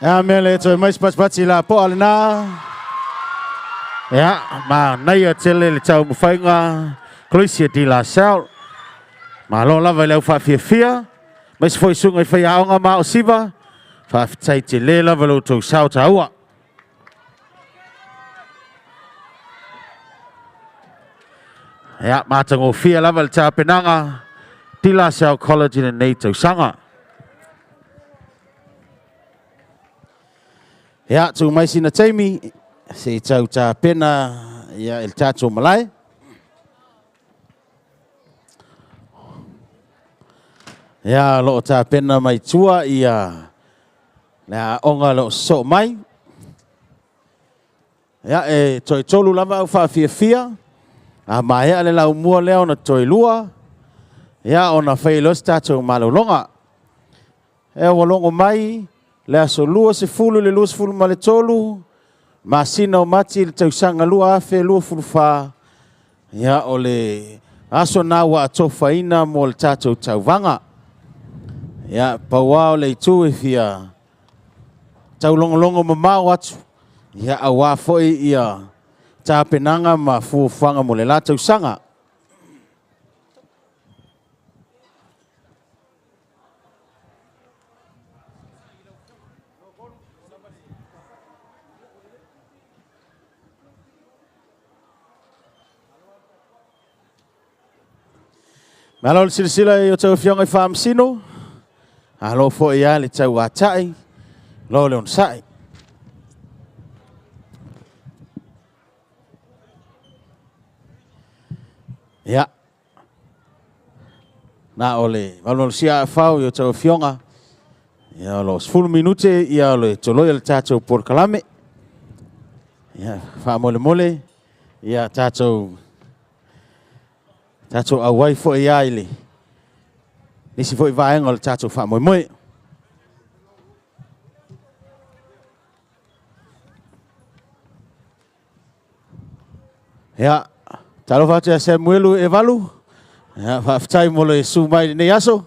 Ya mele to mais pas sila po alna. Ya ma nay tele le chau mfainga Cloisia di la sal. Ma lo la vai fa fia. Mas foi sunga fa ya nga ma osiva. Fa tai te le la velo to sao taua. Ya ma tango fia la val cha penanga. Di la sal college in nato sanga. Ya tu mai sina taimi se tau ta pena ya el tato malai. Ya lo ta pena mai tua ia na onga lo so mai. Ya toi tolu lava au fa fia. A mai ale la mua leo na toi lua. Ya ona fai lo tato malolonga. E walongo mai le aso lua se fulu le lua se fulu ma le tolu. Ma sina o mati le tausanga lua afe lua fulu fa. Ya o le aso na wa atofa ina mo le tatou tauvanga. Ya pawa le tu e fia. Tau longo mamau atu. Ya awa foi ia. Ta penanga ma fuafanga mo le la tausanga. Malo silsila yo tau fianga I fam sino. Alo fo ia le tau atai. Lo le on sai. Ya. Na ole, malo sia fau yo tau fianga. Ya lo 10 minute ia le tolo le tato por kalame. Ya fa mole. Ya tato awai fo ia ile. Nisi fo vai ngol tato fa moi. Ya, talo fa tia Samuelu evalu. Ya fa ftai mole su mai ne yaso.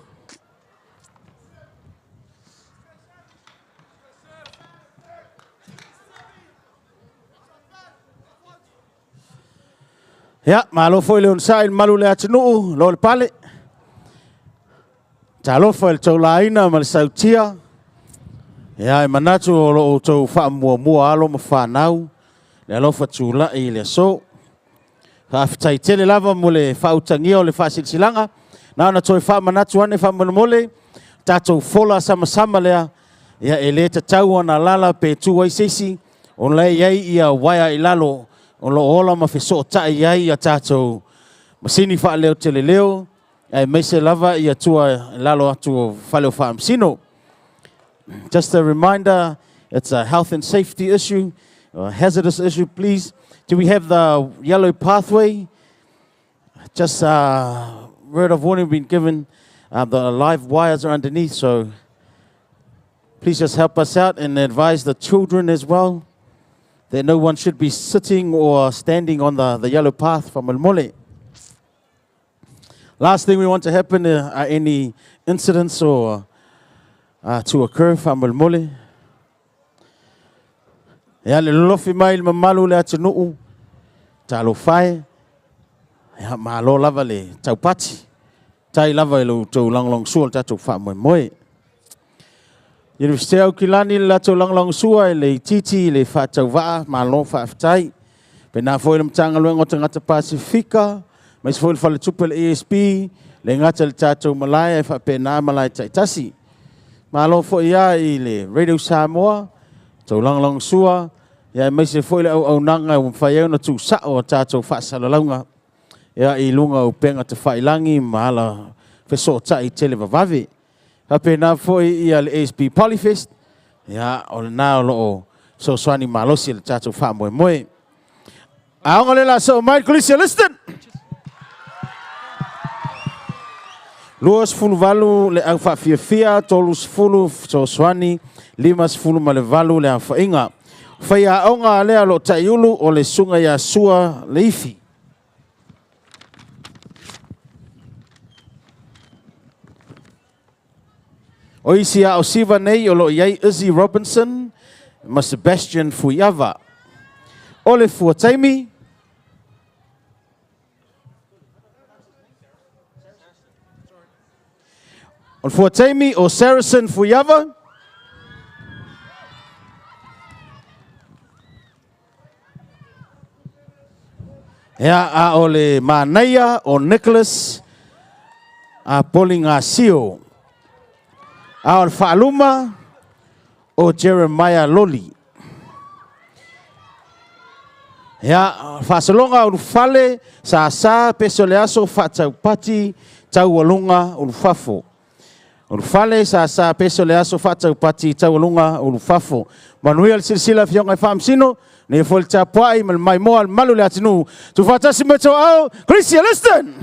Ya, malo foi le unsai malu le atinu lo le pale. Talo foi le tolaina mal sautia. Ya, manatu lo to fa mua alo ma fa nau. Le lo fa tula I le so. Fa ftai tele lava mole fa utangia o le fa silsilanga. Na na toi fa manatu ane fa mole. Tato fola sama lea. Ya ele tatau na lala pe tu ai sesi. On le yai ia waya ilalo. O lo ola ma fe so tai ai a tato masini fa leo tele leo ai mese lava ia tua lalo atu faleo fa amsino. Just a reminder, it's a health and safety issue, a hazardous issue. Please, do we have the yellow pathway? Just word of warning been given. The live wires are underneath, so please just help us out and advise the children as well that no one should be sitting or standing on the yellow path from Mole. Last thing we want to happen are any incidents or to occur from Mole. Ya le lofi mai le mamalu le atunu talo fai ya malo lava le taupati tai lava le to long suol tatu fa moi. University au kilani la to lang sua le titi le fa tauva malo fa aftai pe na foi le mtanga lo ngota ngata Pasifika mas foi le fa le tupel ASB le ngata le tato malaya fa pe na malai taitasi malo foi ya ile radio Samoa to lang sua ya mas foi le au nanga fa ya na tu sa o tato fa salalanga ya I lunga o penga te failangi mala fe so tai tele vavavi. Hape na foi ia le ASB Polyfest. Ya, o na lo so swani malosi le tato fa moi. Aonga le la so mai Cloisia listen. Luas fulu valu le au fa fia tolus fulu so swani limas fulu ma le valu le fa inga. Fai aonga le lo taiulu o le sunga ya sua le ifi. O isi a o siva nei o lo iai Izzy Robinson ma Sebastian Fuiava. O le fuataimi, o fuataimi o Saracen Fuiava. Ea a o le manaia o Nicholas a Polingasio. A o le whaaluma o Jeremiah Loli. Ea whasalonga o fale sa peso le aso whatau pati tau walunga o fafo. O fale sa peso le aso whatau pati tau walunga o fafo. Manuia le silsila fionga i whaamsino. Ne fol tapuai mai moa malu le atinu. Tu whatasi meto au, Christian Liston!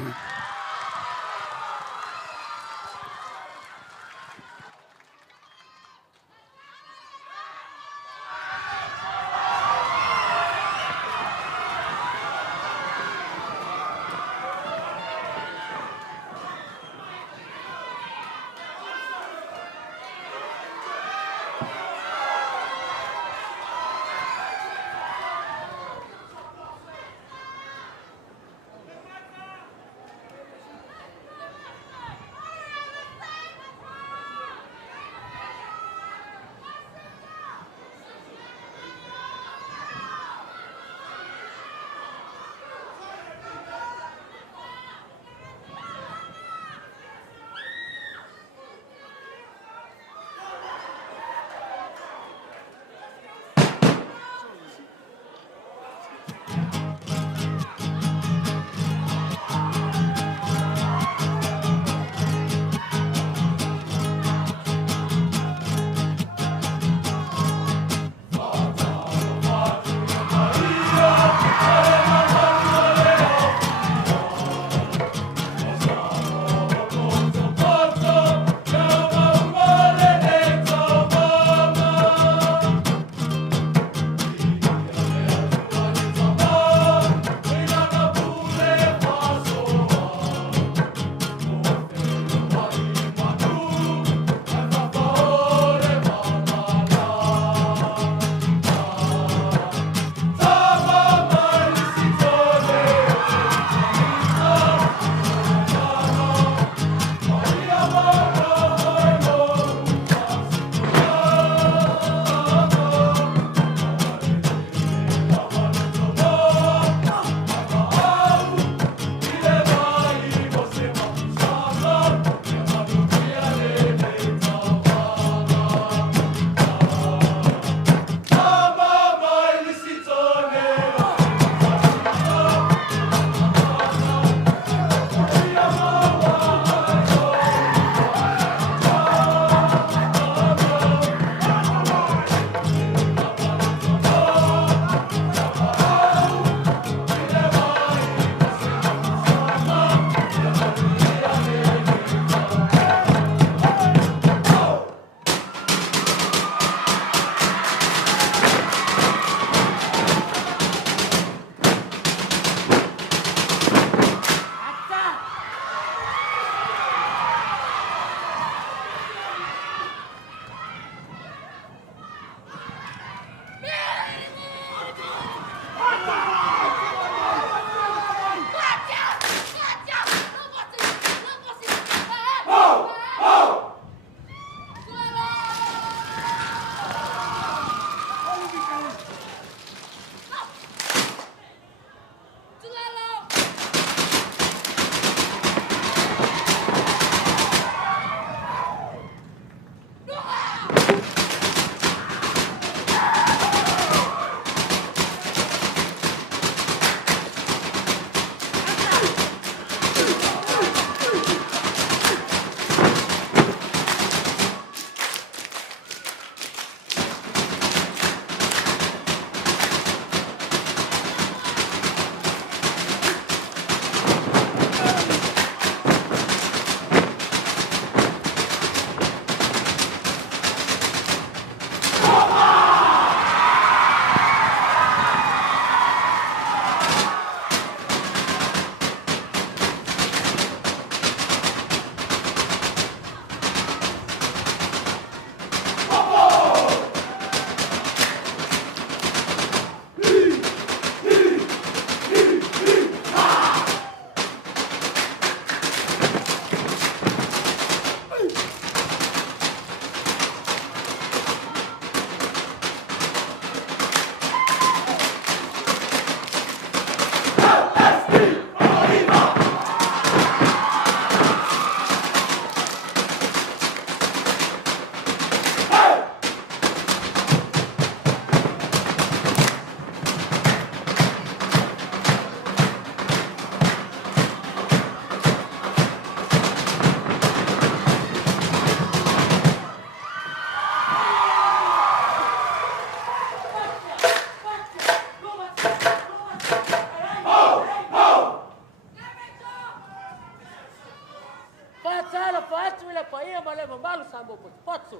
patu.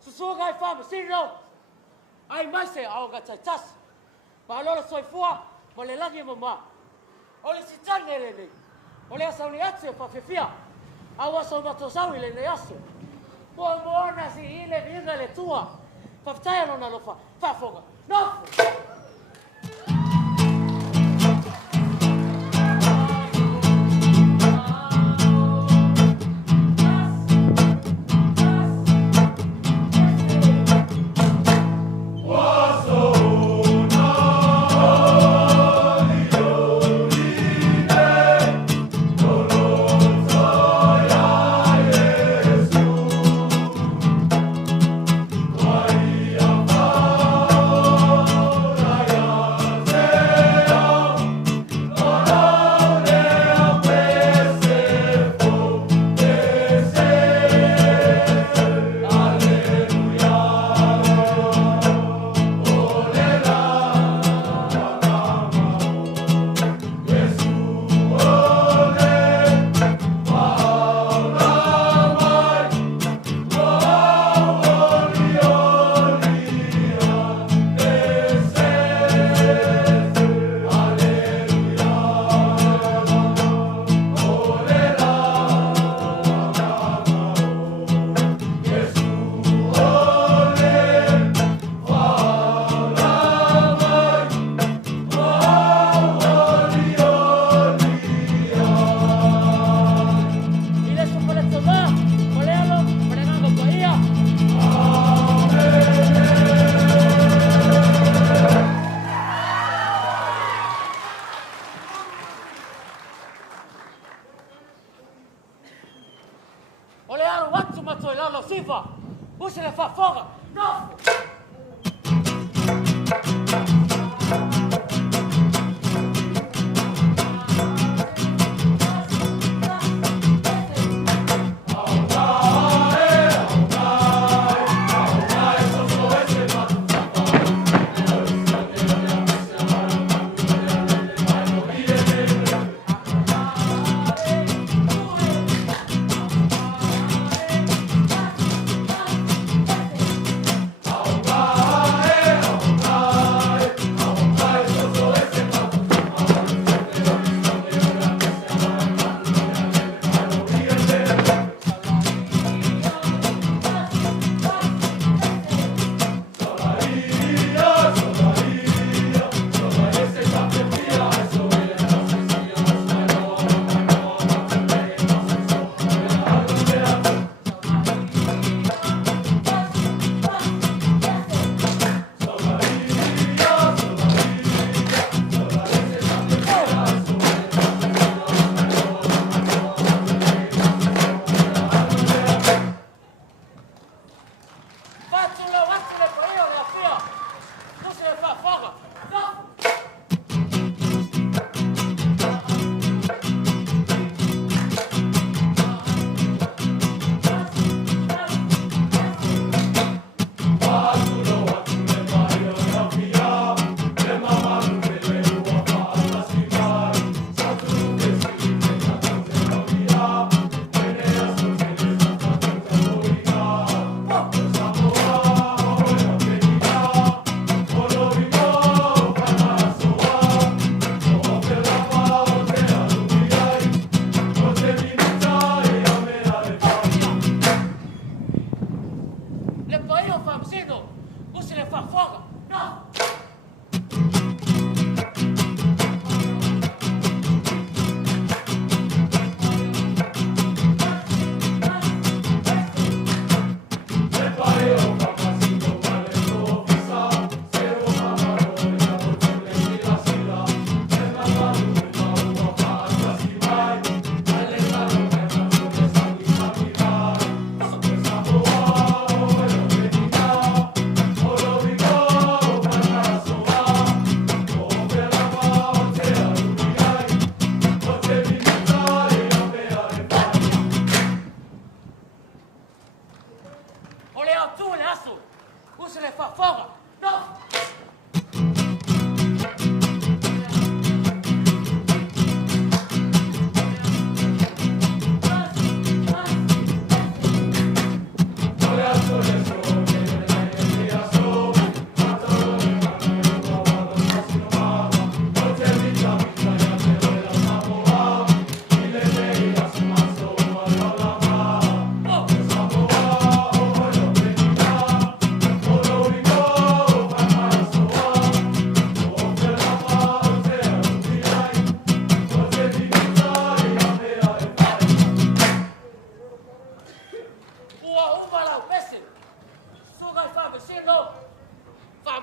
Susugai whamasino. Ai mai se ao gatai tasi. Maalora soifua, ma le langi mama. O le sitange le. O le asau ni atu e whawhewhia. Au asau matosau i le asu. Moana si ile vinga le tua. Whawhtaia lona lofa. Whafonga. Nofu!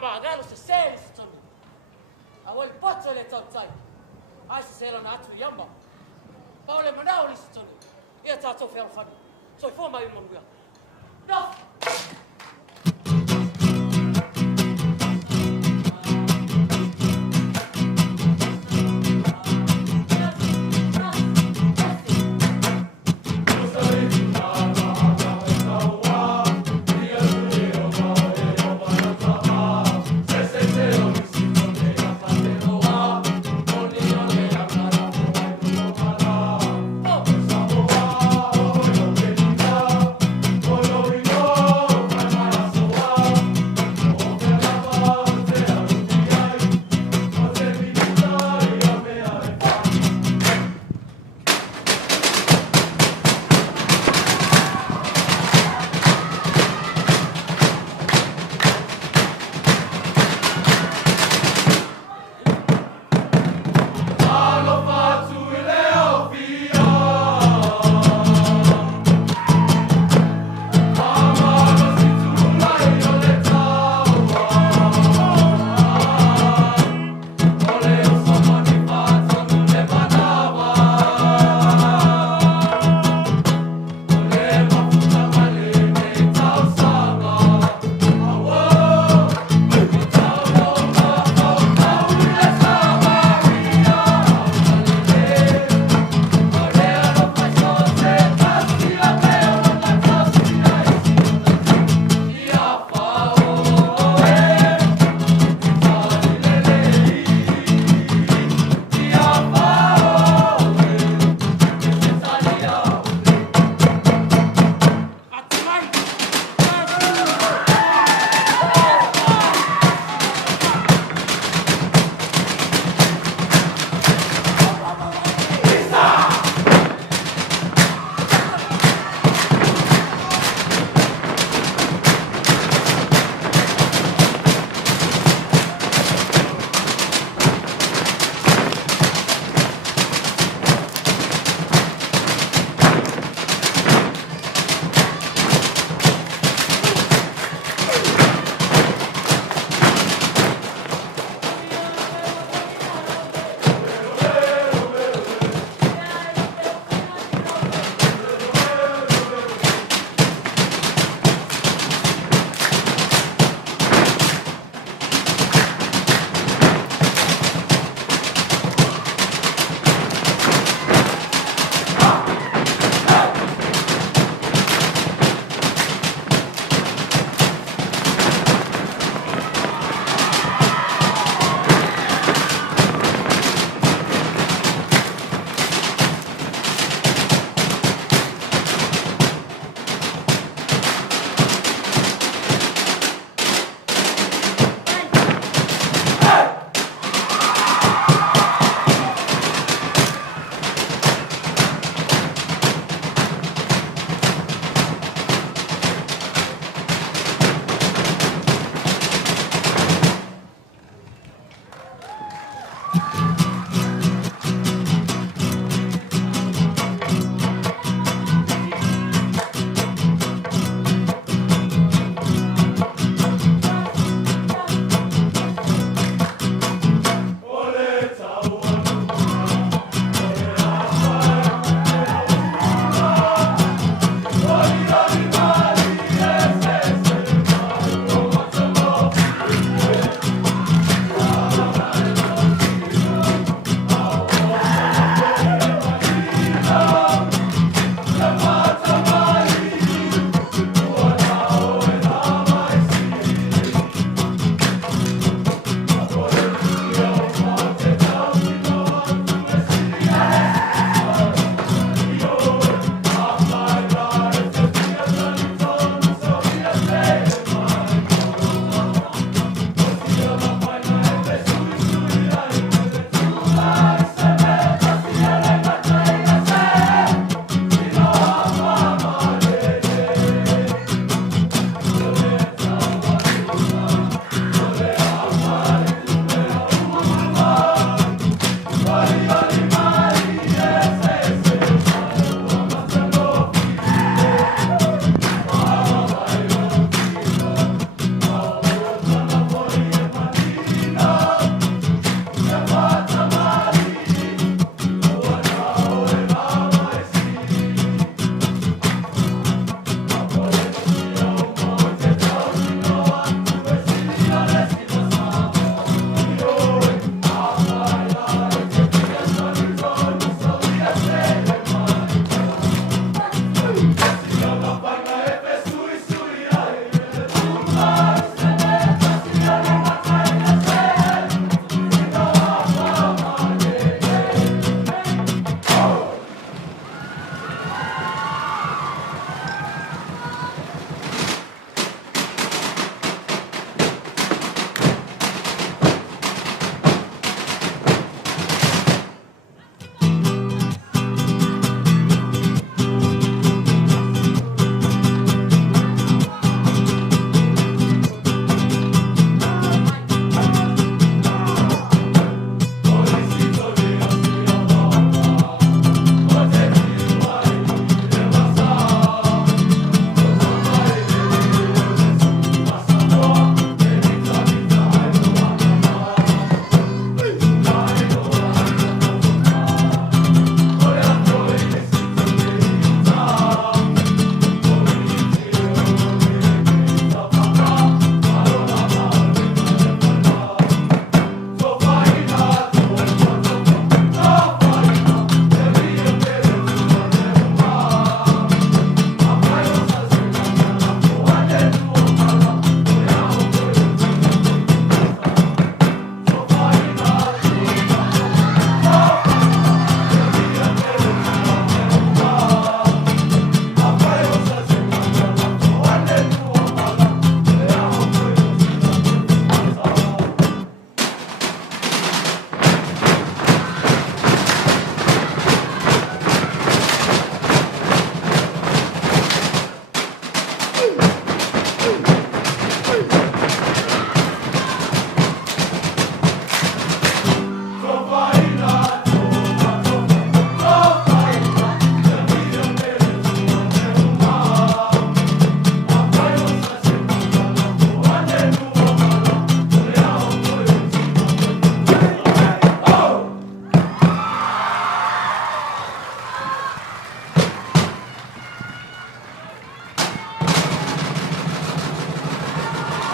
maagalo se seli se tonu. A wali poto le tau tai. Ai se sela na atu yamba. Paole manao li se tonu. Ia tātou whea whanu. Soi fō mai umamuia. No!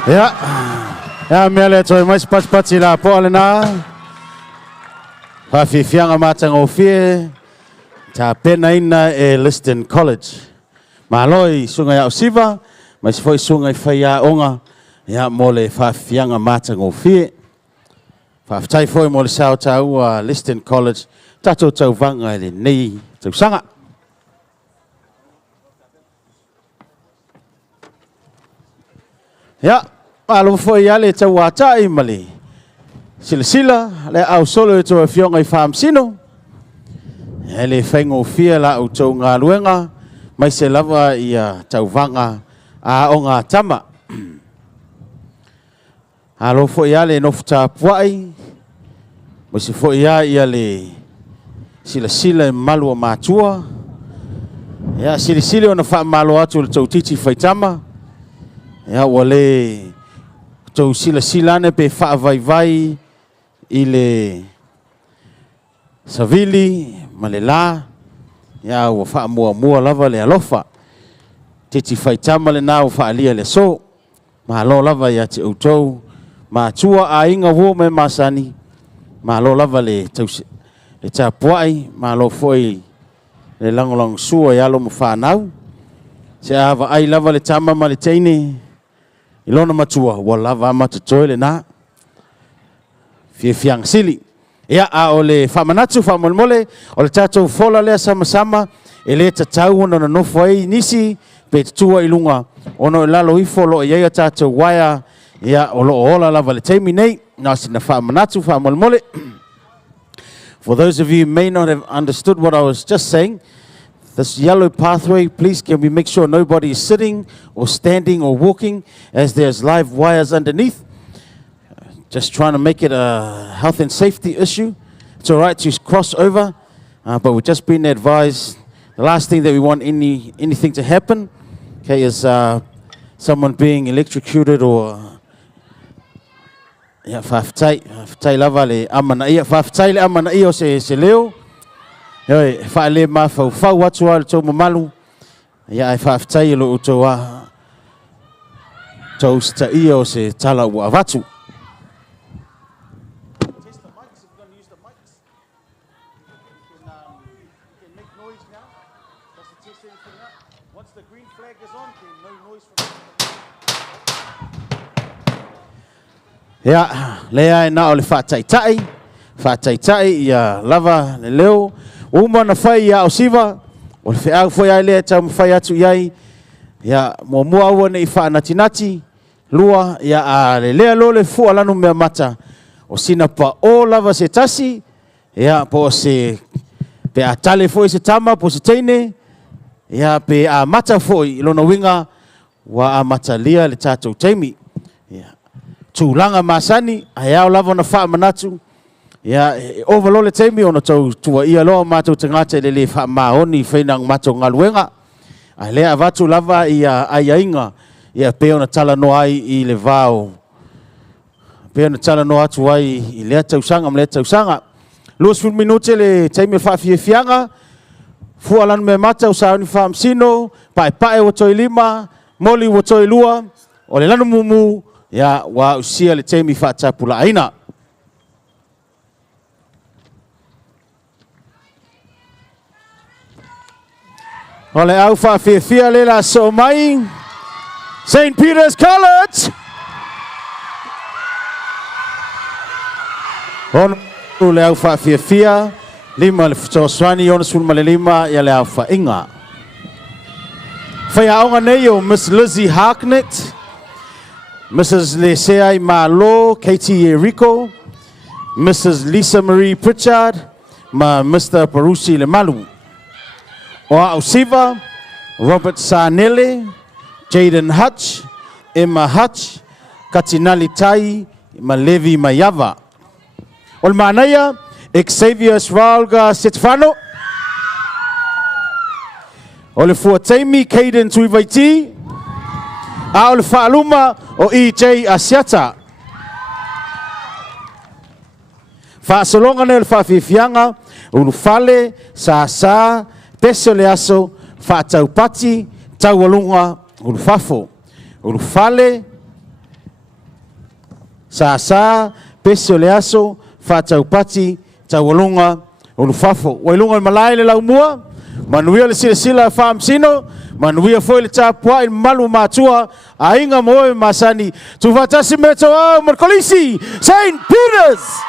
Ya mele toi mais pas la po na. Pa fianga matang ofie. Ta pena ina e Liston College. Maloi sunga ya osiva, mas foi sunga faya onga ya mole fa fianga matang ofie. Fa tai foi mole sao tau Liston College. Tato tau vanga le nei tau sanga. Ya, alo foi ya le tau atai mali. Sila le au solo to fianga fam sino. Ele fengo fia la o tau ngā luenga, mai se lava ia tauvanga a o ngā tama. Alo fo ia le nofuta puai, mai se fo ia le sila malu o mātua, ia sili o na wha malo atu le tau titi whaitama, ia wale tau sila ne pe wha vai i le savili, malela ya wa fa mua lava le alofa titi faitama le na fa alia le so ma lo lava ya te auto ma tua a inga wo me masani ma lo lava le tau le tapuai ma lo foi le langolong sua ya lo fa nau se ava ai lava le tama ma le teine ilona matua wa lava ma te toile na fiang sili. Ya a ole famanatu famolmole ole tatou fola le sama ele tatau ona no foi nisi pe tua ilunga ono lalo ifolo ia tatou waya ya olo ola la vale terminate na sina famanatu famolmole. For those of you who may not have understood what I was just saying, this yellow pathway, please can we make sure nobody is sitting or standing or walking as there's live wires underneath. Just trying to make it a health and safety issue. It's all right to cross over, but we've just been advised. The last thing that we want anything to happen, okay, is someone being electrocuted or whaftai lava le amana ia, whaftai le amana ia o se leo. Hoi, whaele ma whau atua le tau mamalu. Ia ai whaftai lo utoa tau sta ia o se tala ua avatu. Ya, lea na ole whataitai ia lava le leo. Uma na whai ia o siva, ole whiau whai ai lea tau mwhai atu iai. Ia mua aua ne i whaanatinati, lua ia a le lea lo le fua lanu mea mata. O sina pa o lava se tasi, ia po se pe a tale foi se tama po se teine, ia pe a mata foi ilona winga wa a mata lia le tatou teimi. Tūlanga masani, ai lava na wha manatu. Ia, overlo le teimi ona tau tua ia loa mātou tangata le wha maoni whainang mātou ngaluenga. Ai lea avatu lava ia aiainga, ia peona tala no ai i le vāo. Peona tala no atu ai i lea tausanga, mlea tausanga. Luas fun minute le teimi wha fianga, fualan me mata usauni wha msino, pae wa toi lima, moli wa toi lua, o le lanu mumu, ya wa usia le teimi whaatapula aina. Ole au whawhiawhia le la so mai. St. Peter's College. Ono le au whawhiawhia. Lima le whutoswani ona sulma le lima ia le au whainga. Whaiaonga nei o Miss Lizzie Harknett, Mrs. Leseai Malo, Katie Rico, Mrs. Lisa Marie Pritchard, ma Mr. Parusi Lemalu. O Ausiva, Robert Sarnele, Jaden Hutch, Emma Hutch, Katinali Tai, ma Levi Mayava. O Manaya, Xavier Svalga Setfano. O le Fuataimi, Caden Tuivaiti. A o le whaaluma o EJ Asiata. Whaasolonga ne le whawhiwhianga, ulu whale, sa, peso le aso, whaataupati, taualunga, ulu whafo. Ulu whale, Sa pese o le aso whātau pati tau alunga o lufafo. Wailunga malai le lau mua, manuia le sila whaamsino, manuia foi le tāpua i malu mātua, a inga moe masani, tu whatasi me tau au Markolisi, St. Peter's!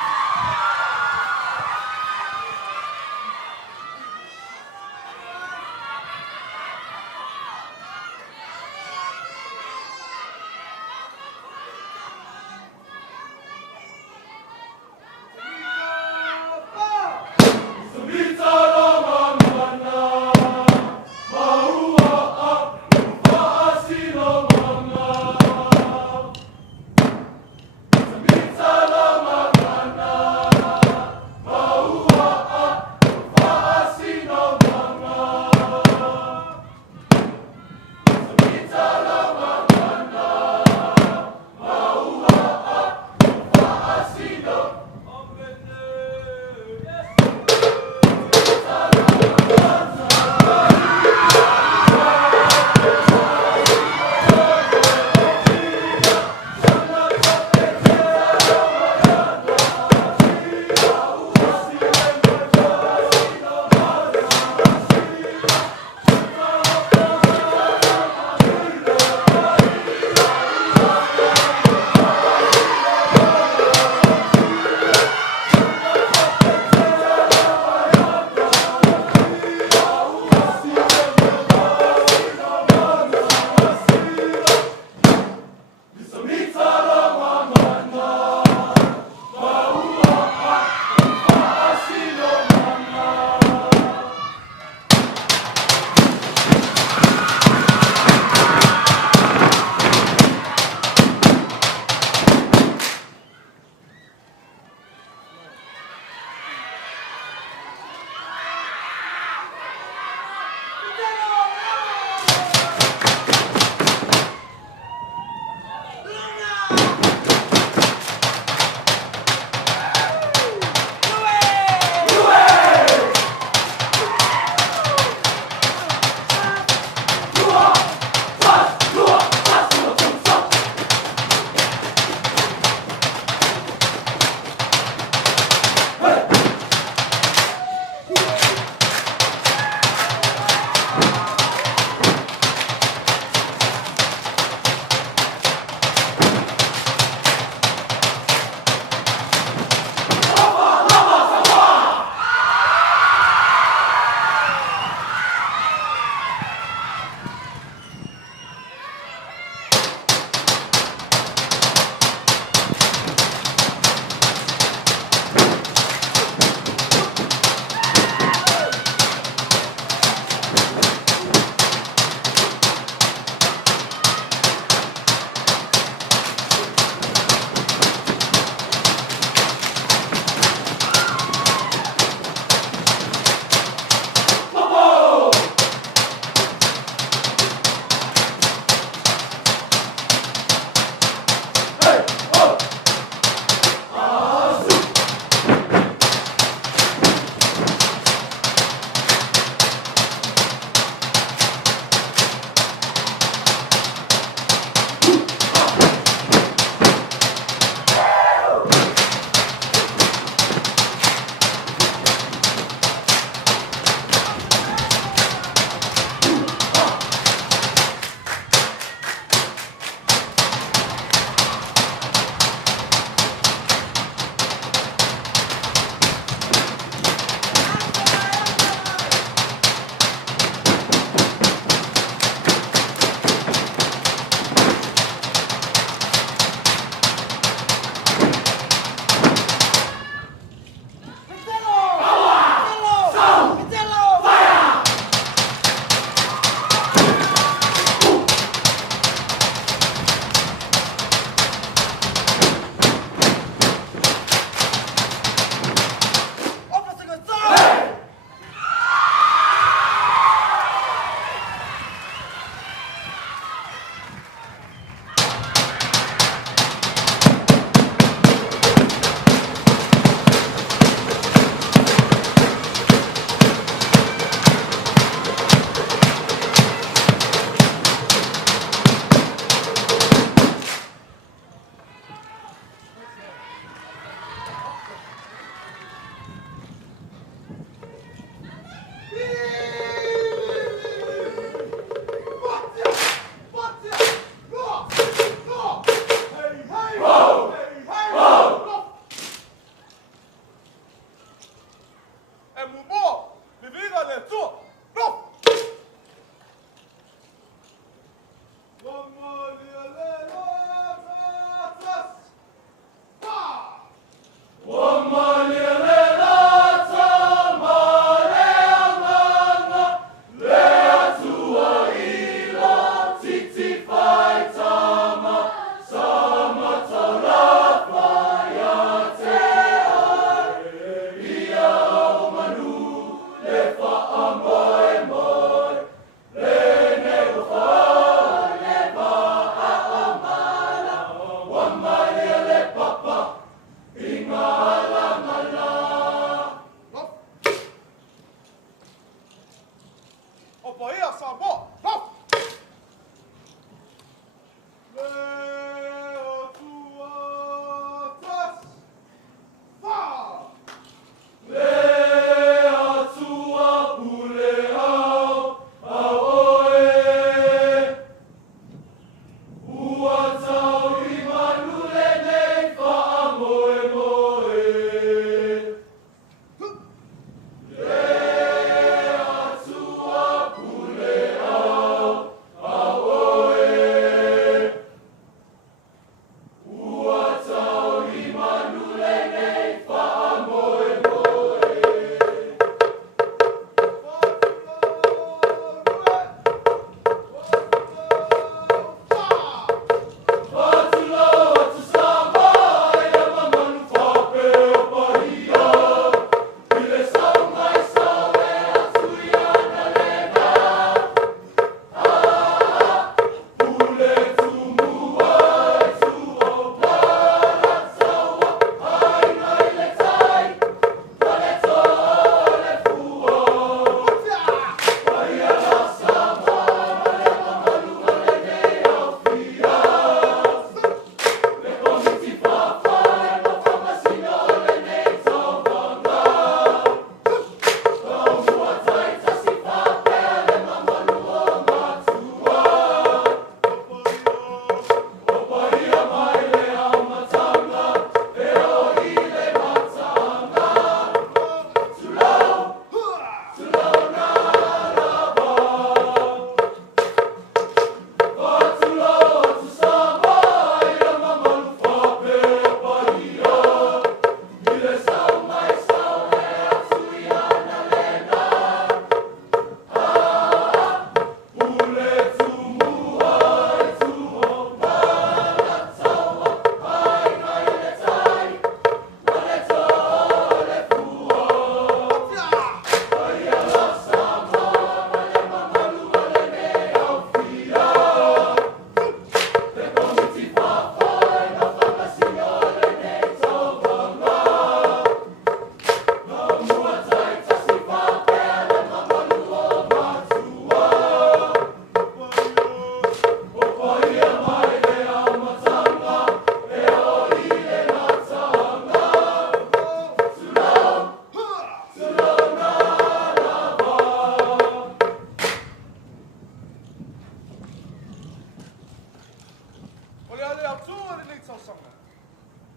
sanga.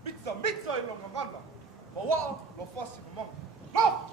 Mitsa I longa ngana. Mawao lo fasi mamang. No!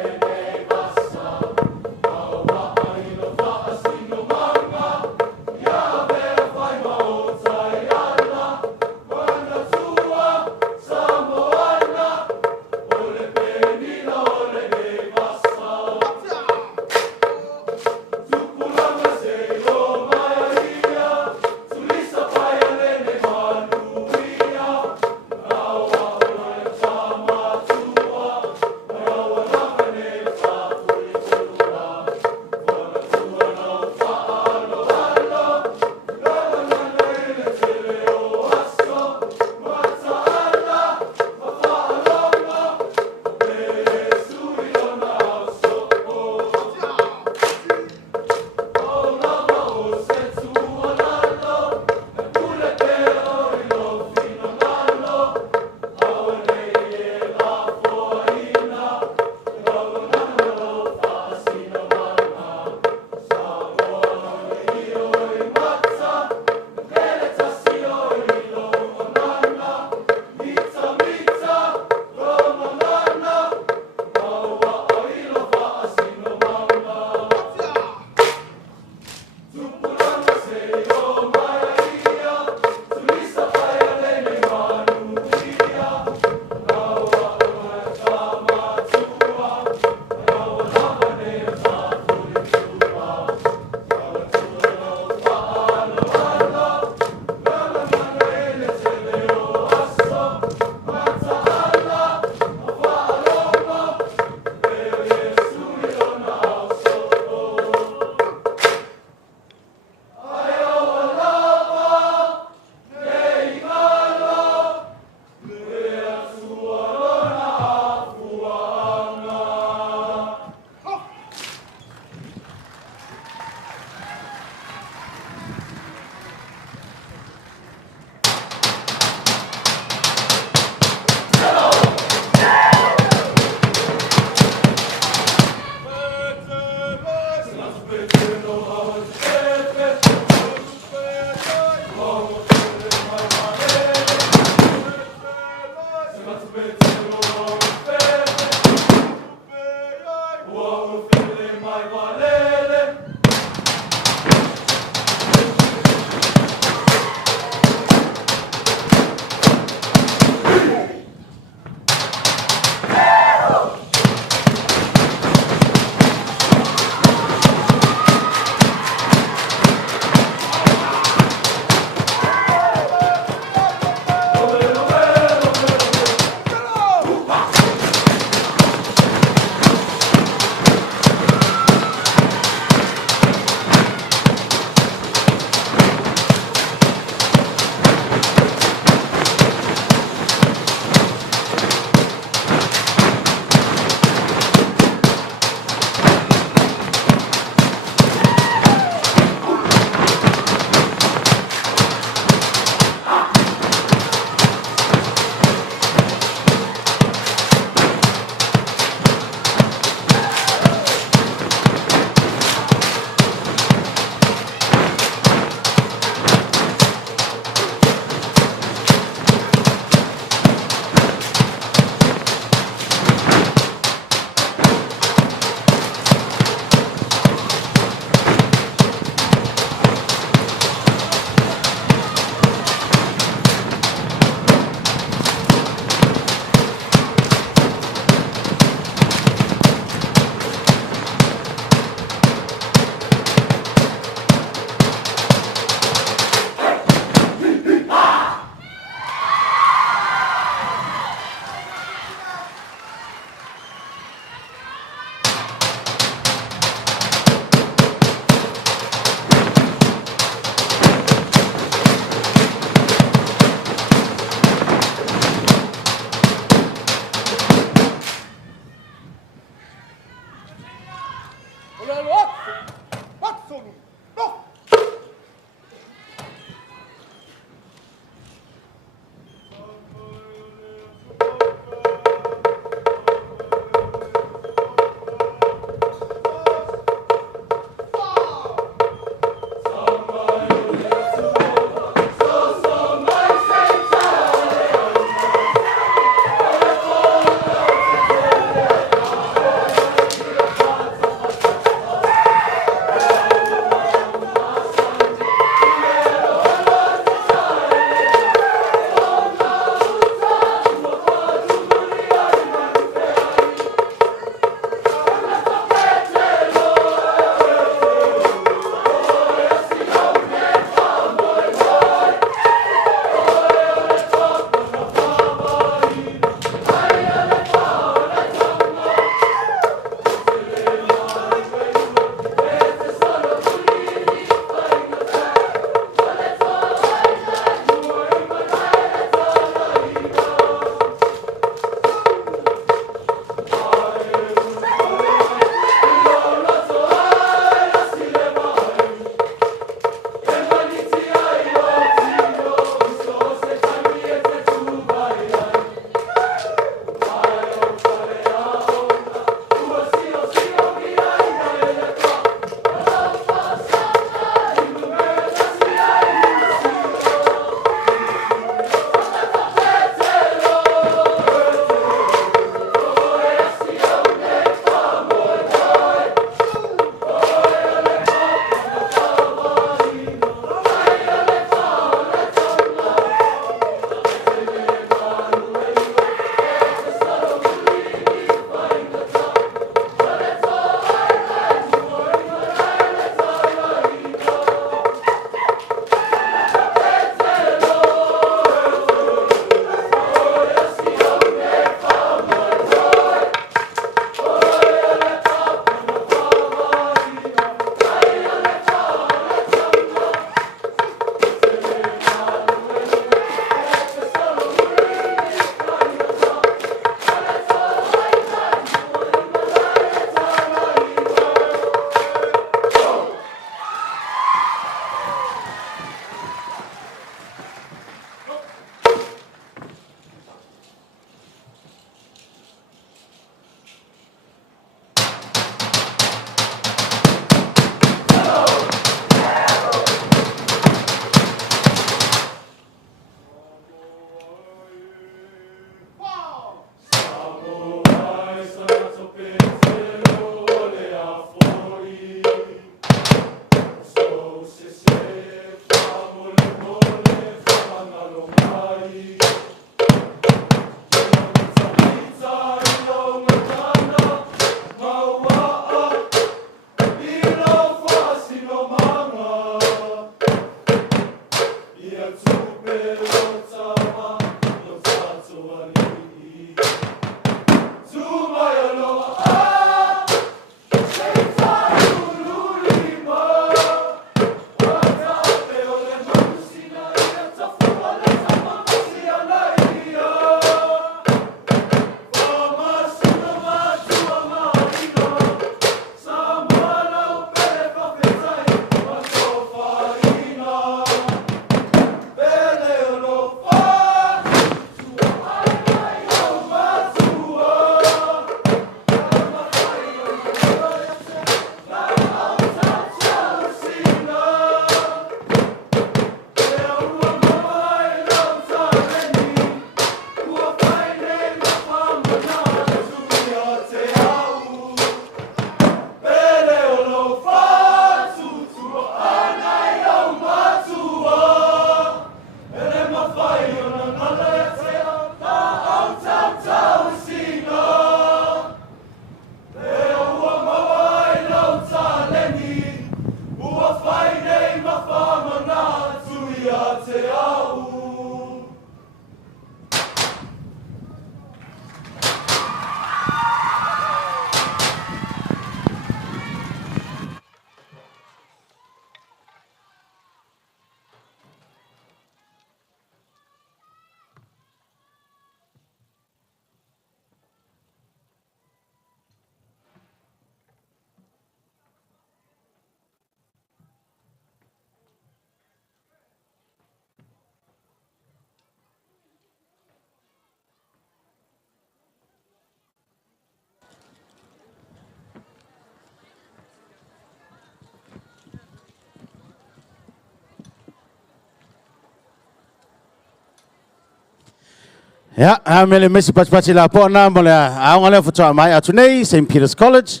Ja, mele mesi pati la po na mo le aonga le foto mai atu nei St Peter's College.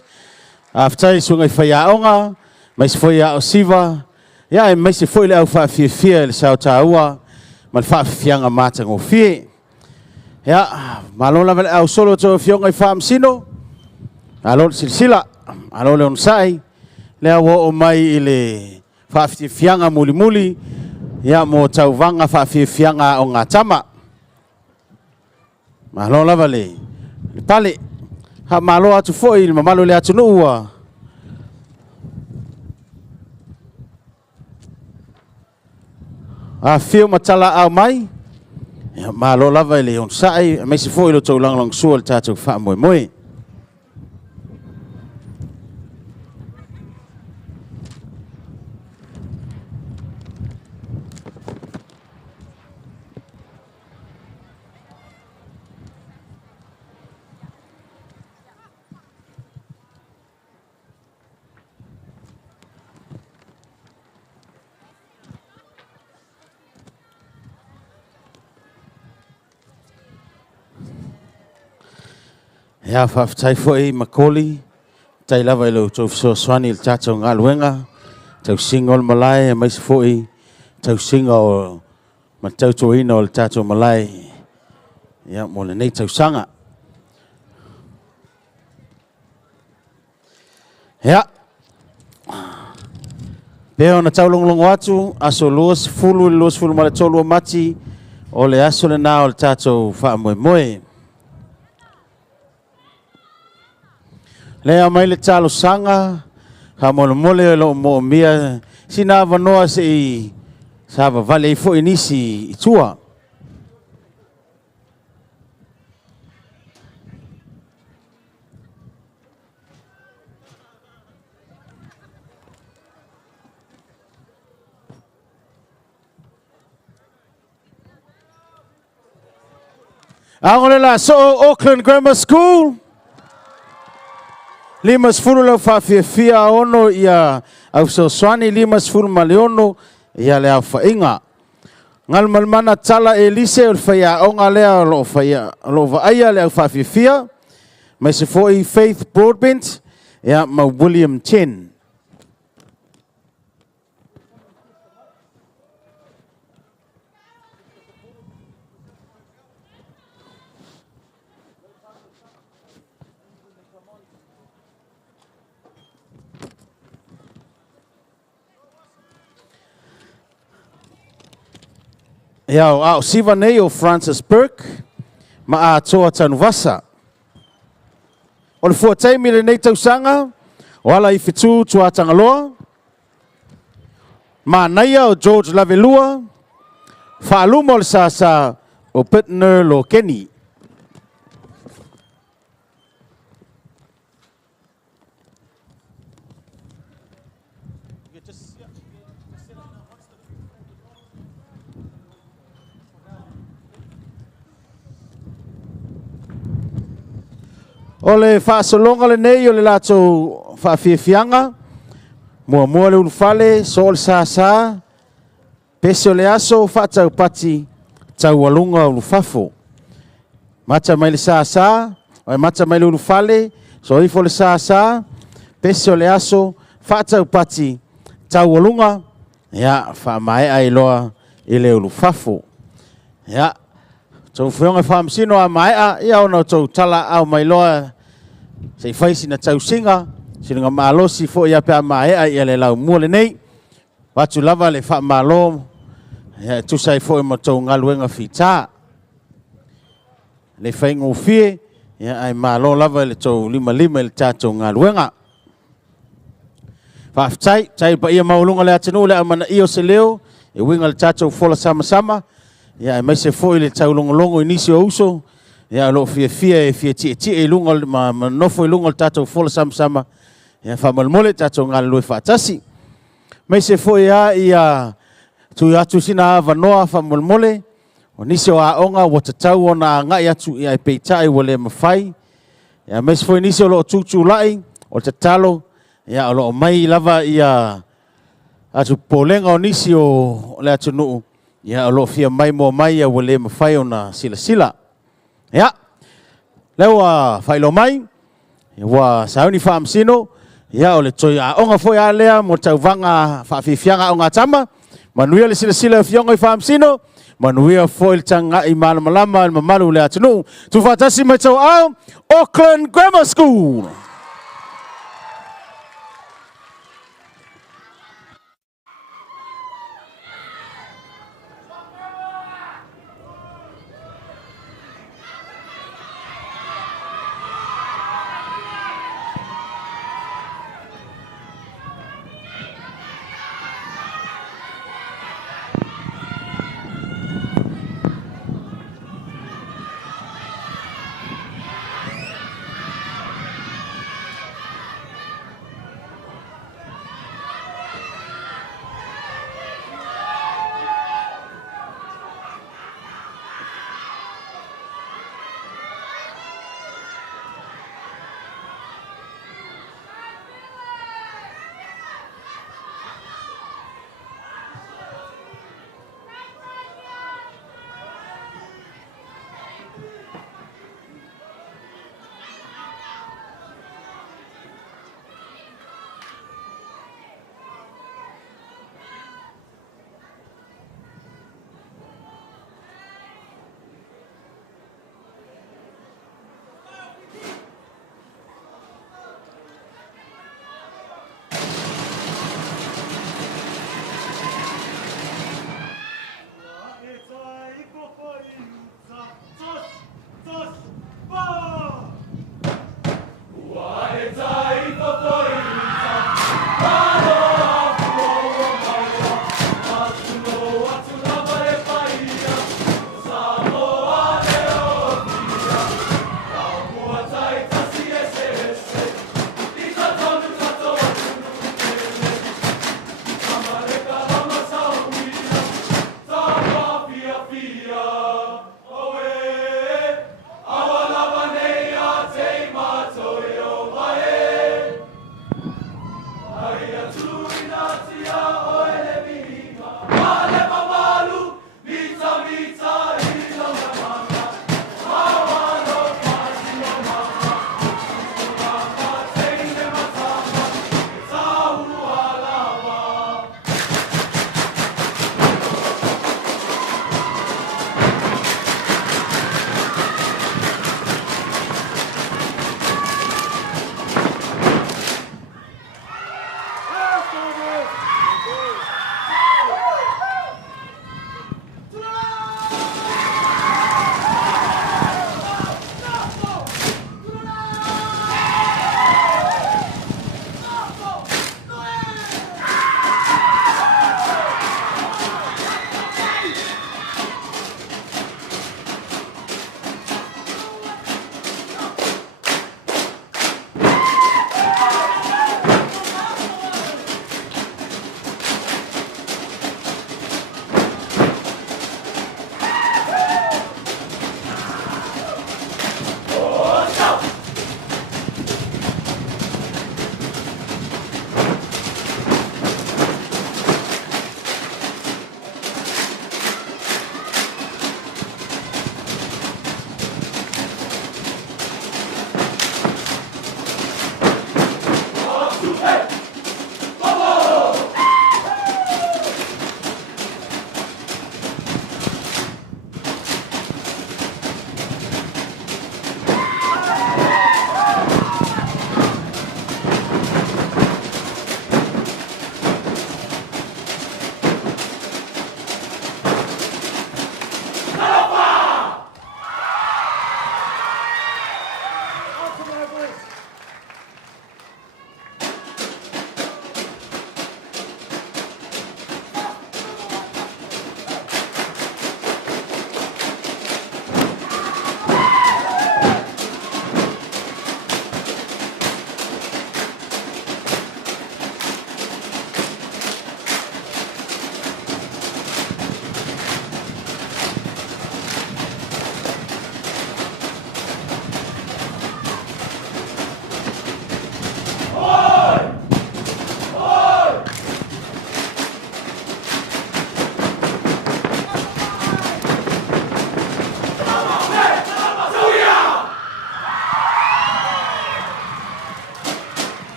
After sunga fai aonga, mais foi a osiva. Ja, mesi foi le au fa fie le sao taua. Mal fa fianga mata ngo fie. Ja, malo la au solo to fionga fa msino. Alo silsila, alo le onsai. Le o mai ile fa fianga muli. Ja, mo tau vanga fa fianga o ngatama. Malo la vale. Pale. Ha malo atu foi, malo le atu nuua. A fio matala au mai. Ya malo la vale on sai, me se foi lo tau lang sual tatu fa moi. Ya fa tai foi makoli tai lava lo to so swani il chacho ngaluenga tau singol malai mai foi tau singo ma tau to ino il chacho malai ya mo le nei tau sanga ya peo na tau long watu aso los fulu mala tolu mati o le aso le na il chacho fa moi Lea mai le talo sanga, ha mole lo mo mia, sina vanoa se sava vale fo inisi itua. Angole la so Auckland Grammar School. Limas fulu lau fia ono ia au swani limas fulu maleono ia le au fainga. Ngal malmana tala elise o faya onga lea lo faya lo vaia le au fia. Mai se foi Faith Broadbent ia ma William Chen. Ia o siva nei o Francis Burke ma a toa tanuvasa. O le fua taimi le nei tausanga o ala i fitu tua tangaloa. Ma naia o George Lavelua whaaluma o le sasa o Pitner lo Kenny. O le whaasolonga le nei o le lato whaafiafianga. Mua le ulufale, so o le sasa. Pese o le aso, whaatau pati, tau walunga o lufafo. Mata mai le sasa, o mata mai le ulufale, so ifo le sasa. Pese o le aso, whaatau pati, tau walunga. Ya, whaamae ai loa i le ulufafo. Ya. So whionga whaamsino a maea, ia ono tau tala au mai loa sei whaisi na tau singa, sinunga maalosi fo ia pia maea ia le lau mua le nei, watu lava le wha maalo, tu sai fo ima tau ngaluenga whita. Le whaingo fie, ia ai maalo lava le tau lima le tātou ngaluenga. Whaafitai, tai pa ia maulunga le atenu le amana iyo se leo, e winga le tātou fola sama. Ya mai se foi le tau longo inisi o uso. Ya lo fie tie lunga ma no foi lunga tato fola sama. Ya fa malmole tato ngal lo fatasi. Mai se foi ia tu sina vanoa fa malmole. O nisi o aonga o tatau ona nga ia tu ia peitai wole mafai. Ya mai se foi nisi o lo tutu lai o tatalo. Ya lo mai lava ia atu polenga o nisi o le atu nuu. Ya alo fia mai mo mai ya wale mawhai o na sila. Ya. Leo failo mai. Wa sauni famsino. Ya ole toi a onga foi alea mo tauvanga fa fifianga onga tama. Manuia le sila fionga famsino. Manuia foi tanga i malama malu le atunu. Tu fatasi mai tau au Auckland Grammar School.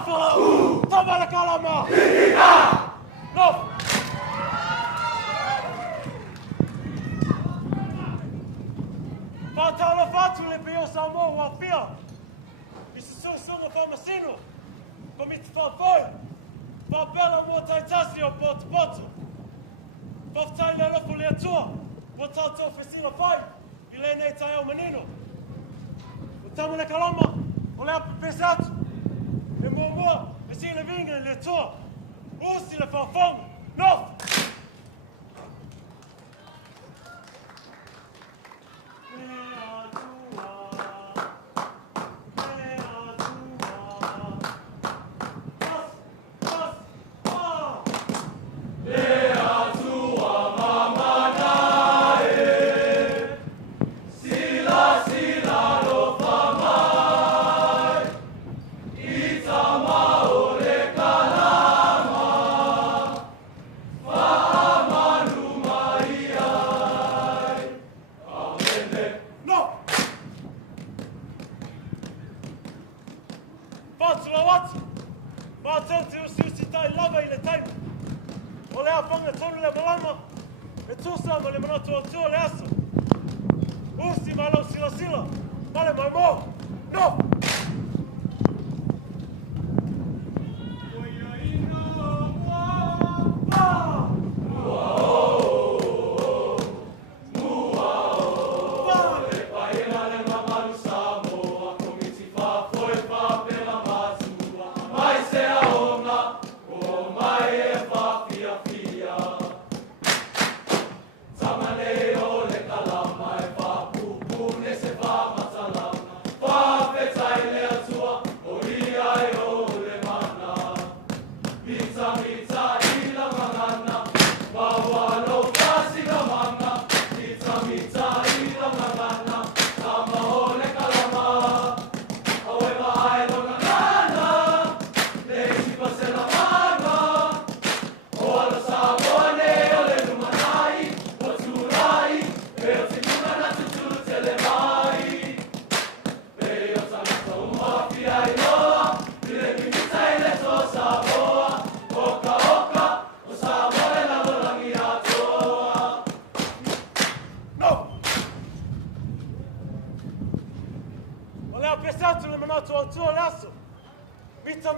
Tafala! Tafala kalama! No! Fatala fatu le pio Samoan wa fia. Isso são songo famasino. Comit fa foi. Fa bela mo tai tasi o pot pot. Fa tai le lofu le tua. Wa tau tau oficina fai. Ile nei tai o menino. O tamu le kalama. O le apu pesatu. E mo e si le vinga le tua. O si le fa fong. No!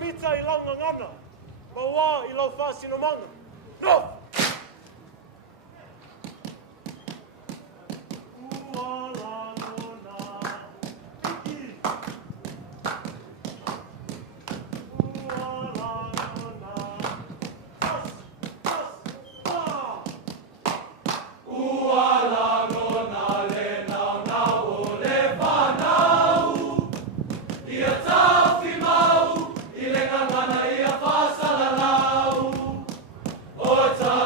Mita i langa ngana. Mawa i lau whāsino manga. No! Ota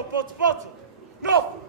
o poto. No!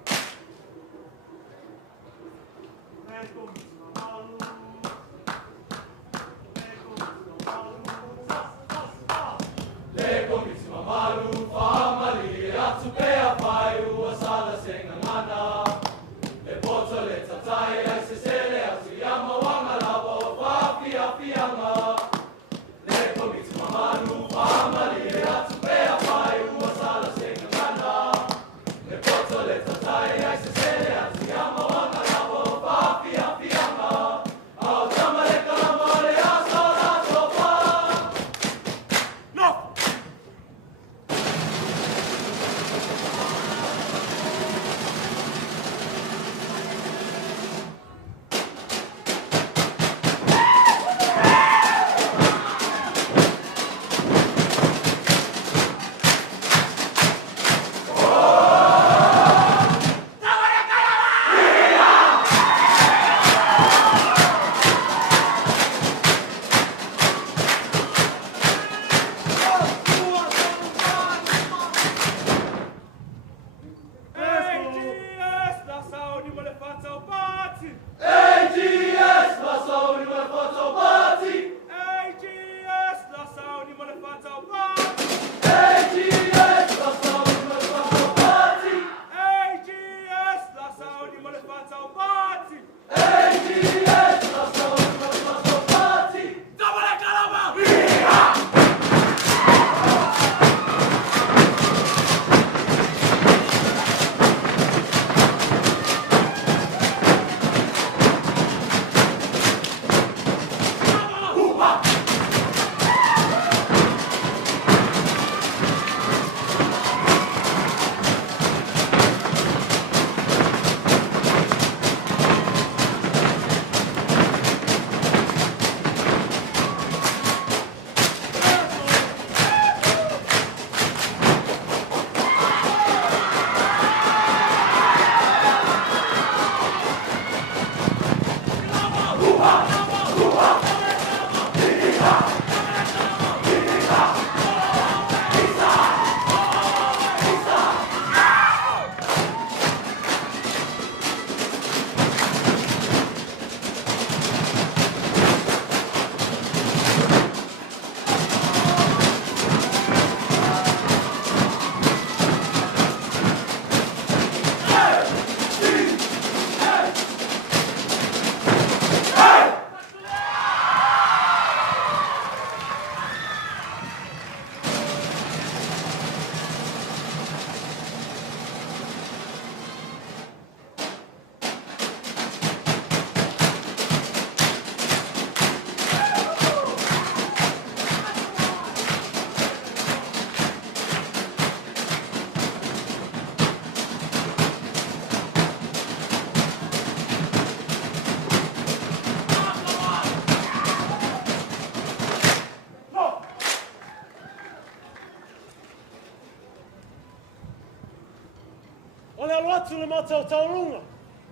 atu le matau taurunga.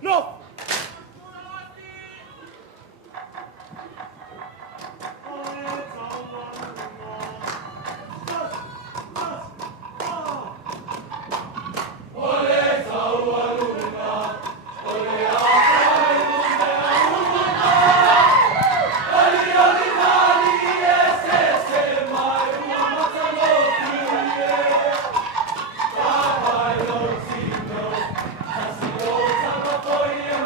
No! Oh, yeah.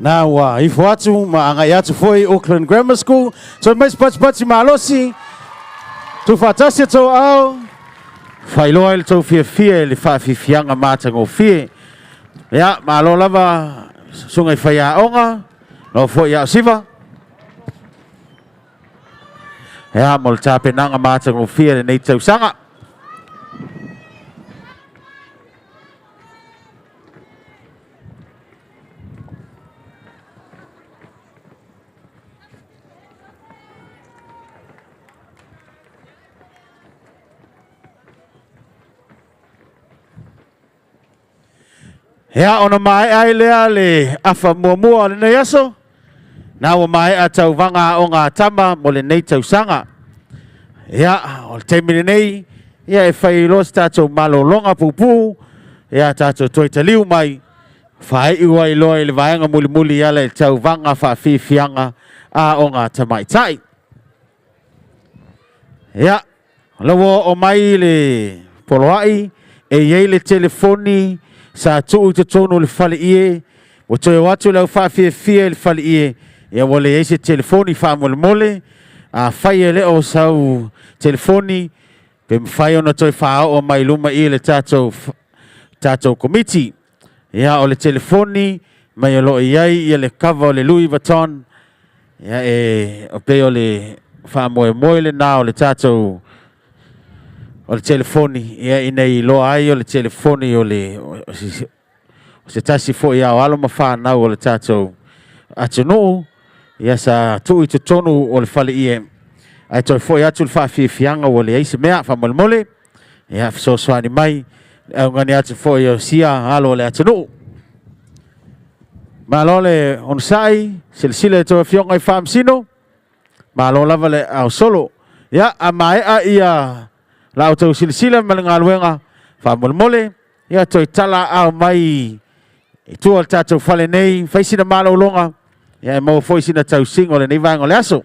Na ifo atu maangai atu foi Auckland Grammar School. So mais pats malosi. Tu fatasi to au. Whailoa ele tau fia le whaafianga mātanga o fie. Ia, malo lava sungai whaia onga. No fo ia siva. Ia, mo le tāpenanga mātanga o fie le nei tau sanga. Ia, ona mai ai lea le afa mua le nei aso. Na o mai a tau vanga o ngā tama mo le nei tau sanga. Ia, o le teimine nei, ia e whai los tātou malolonga pupu, ia tātou toi taliu mai, whai iwa i loa i le vaenga muli ia le tau vanga whaafianga a o ngā tamai tai. Ia, lawa o mai le poloai, e iei le telefoni, sa tuu te tono le fale ie, o toi watu lau whaafia le fale ie, ia wale eise telefoni wha mole, a whai e leo sau telefoni, pe mwhai ona toi wha o mai luma i le tātou komiti. Ia o le telefoni, mai o lo iai, ia le cover o le Louis Vuitton, ia e o pe o le wha moe le nā o le tātou o le telefoni, ia ina i loa ai o le telefoni o le o se tasi fo ia o alo ma whanau o le tātou atunu, ia sa tui te tonu o le fale ie. Ai toi fo ia tu le whaafianga o le eise mea, whamole, ia so swani mai, au ngani atu fo ia sia alo le atunu. Malo le onsai, sile toi fionga i whaamsino, malo lava le au solo, ia a mai a ia la auto sila malenga luenga fa mole ia toi tala au mai tu al tato fale nei faisina malo longa ia mo foi sina tau singo le nei vanga le aso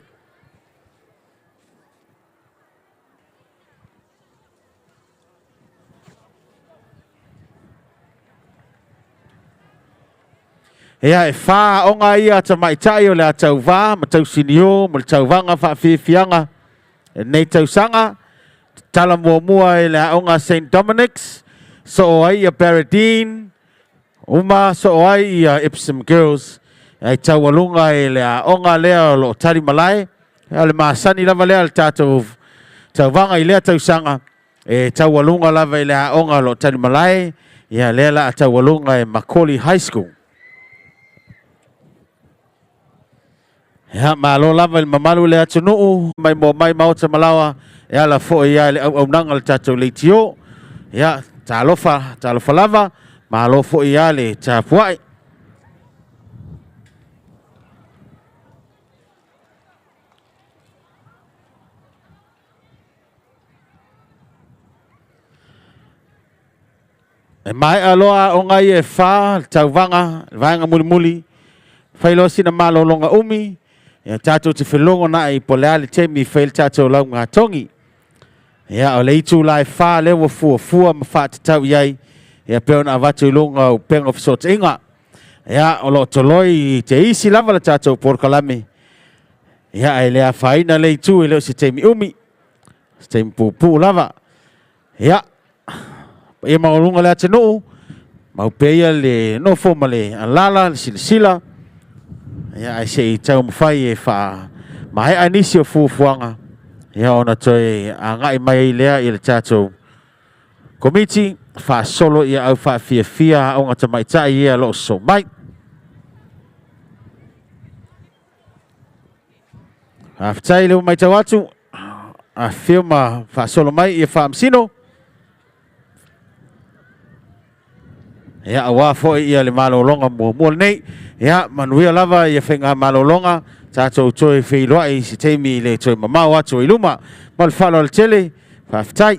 ia e fa onga ia ta mai tai o le tau va ma tau sinio mo tau vanga fa fianga nei tau sanga tala mua e le aonga St. Dominic's, so ai a Paradine, uma so ai a Epsom Girls, ai taualunga e le aonga lea lo tari malai, le maasani lava lea le tātou tauwanga i lea tausanga, e taualunga lava i le aonga lo tari malai, ia lea la taualunga e Macaulay High School. Ia malo lava i mamalu le atunuu, mai maota malawa, ia la fo ia le au nanga le tatou le tio ia talofa lava ma lo fo ia le tapuai e mai aloa o ngai e fa tau vanga muli failo sina malo longa umi ia tatou te felongo na i poleale temi fail tatou lau ngā tongi. Ia o le itu lai fa le wa fua ma fa tau yai ia pe ona avatu longa o penga of sort inga ia o lo toloi te isi lava la tatou por kalame ia ai le faina le itu le se temi umi se temi pupu lava ia ia ma longa le ateno ma pe ia le no formale alala sila ia ai se tau mfai e fa mai anisi o fuanga ia ona toi angai mai lea i le tātou komiti fa solo ia au fa fia o ngata mai tai ia lo so mai a tai le mai tawatu a firma fa solo mai ia fa amsino ia awa fo ia le malolonga mo nei ia manuia lava ia fenga malolonga tātou toi wheiloai si teimi le toi mamau atu i luma mal whalo al tele whaftai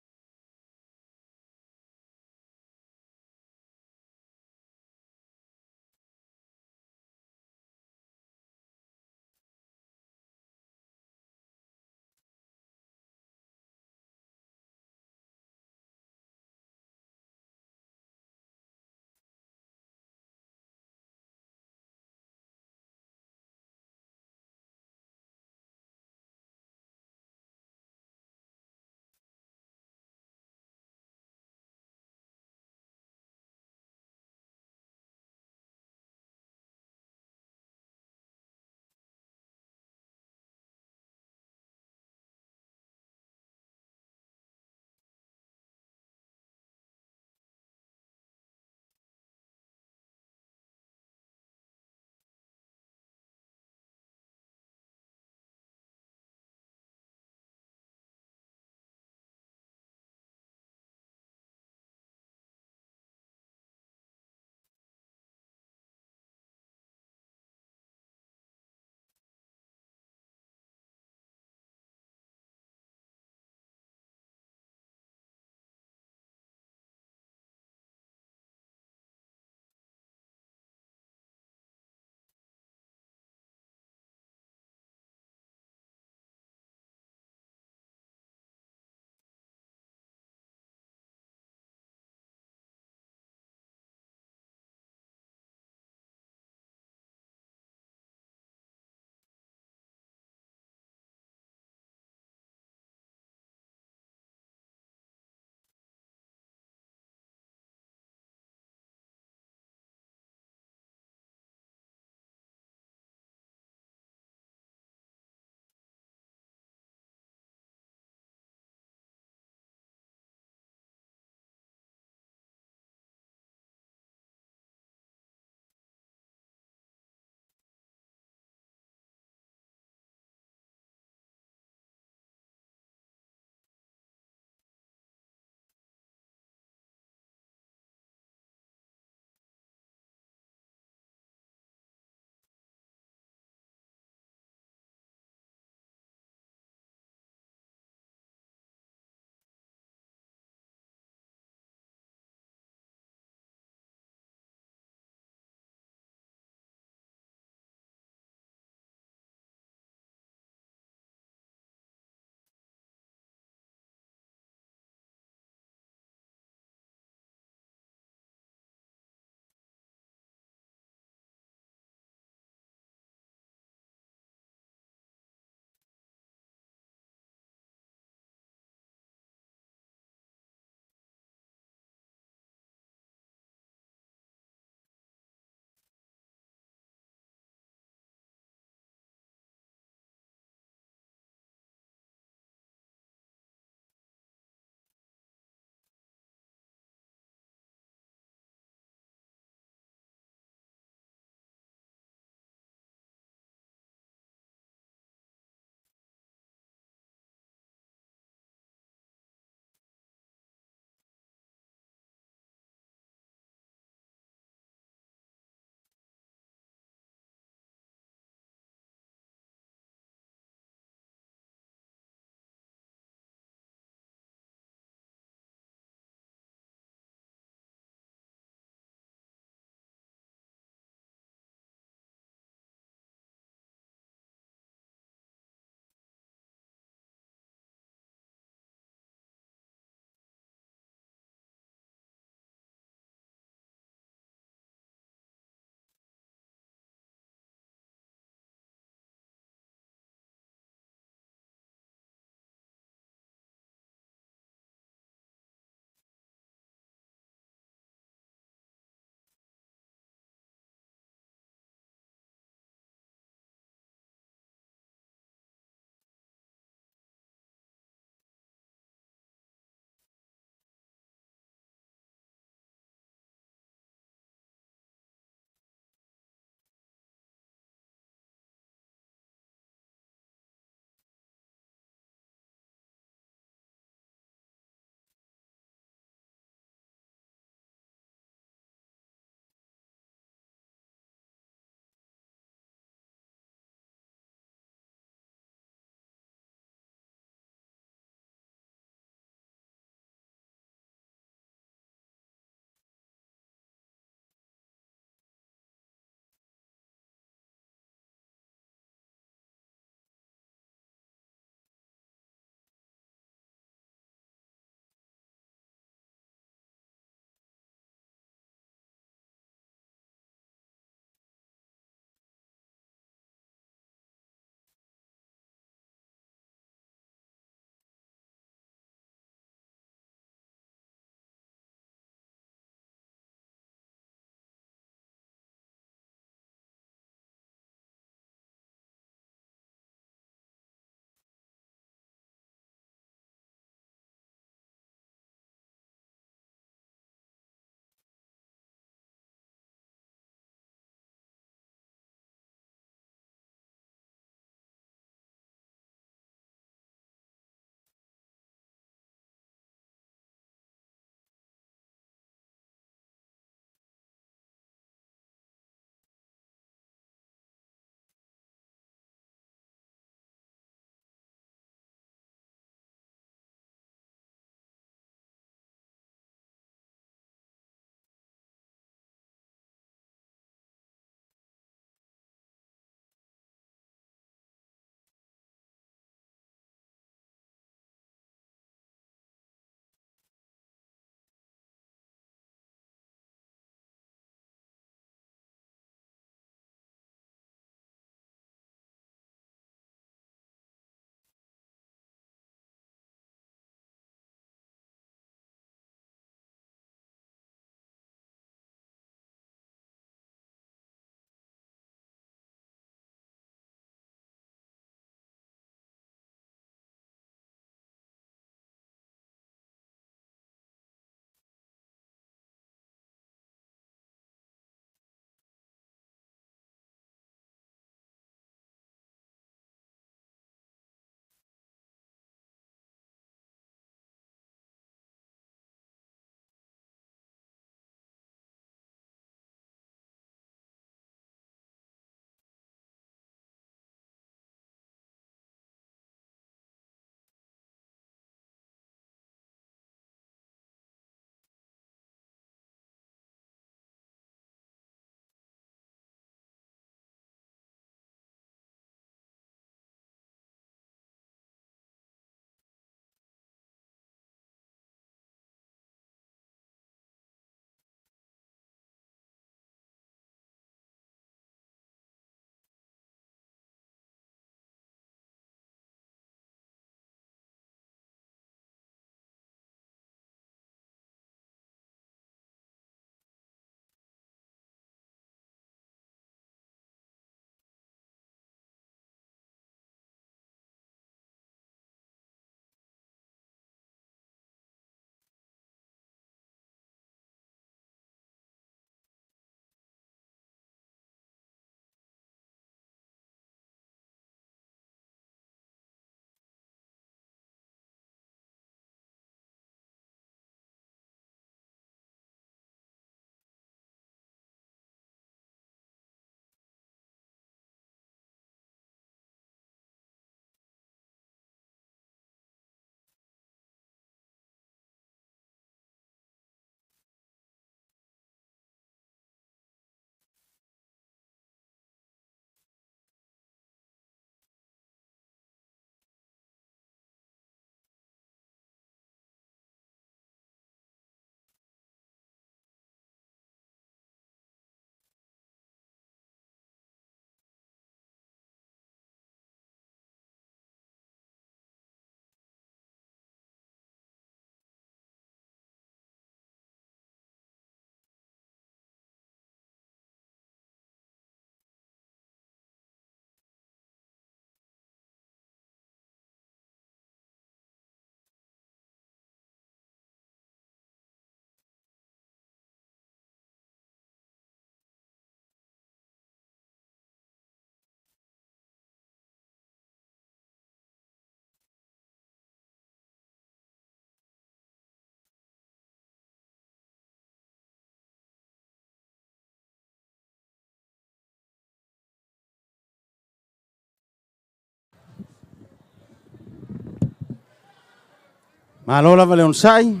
Malo lava le on sai.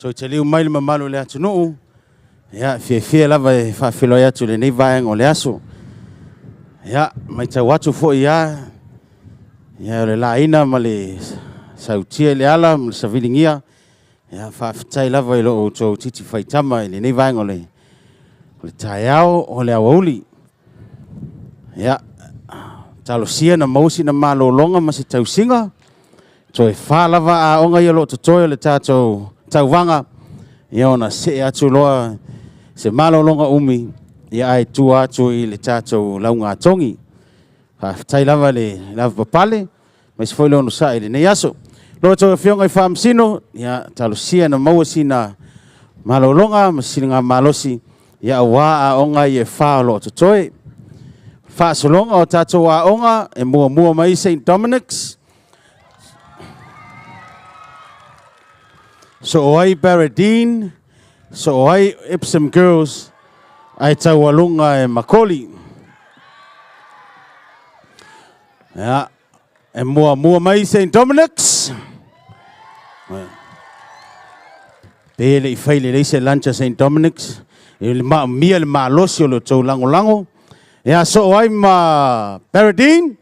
Toi te liu mai le mamalu le atu nuu. Ia, fie lava e whawhilo ia tu le nei vaeng o le aso. Ia, mai tau atu fo ia. Ia, le la ina ma le sautia le ala, ma le savilingia. Ia, whawhitai lava i lo o tō titi whaitama i le nei vaeng o le taiao o le awauli. Ia, talo sia na mausi na malo longa ma se tau singa. Toi whalava a onga i lo tutoi o le tātou tauwanga. Ia ona se atu loa se malo longa umi. Ia ai tu atu i le tātou launga tongi. Tai lava le lava papale. Mai se foi lono sa i le nei aso. Loa tau fionga i whaamsino. Ia talo sia na mausi na malo longa. Masini ngā malosi. Ia wā a onga i e wha lo tutoi. Wha solonga o tātou a onga. E mua mai St. Dominic's. So oi Baradine, so oi Epsom Girls, ai tau alunga e Makoli. Ja, e mua mai St. Dominic's. Pele I whaile leise lancha St. Dominic's. E le mia le losi o le tau lango. Ja, so oi ma Baradine.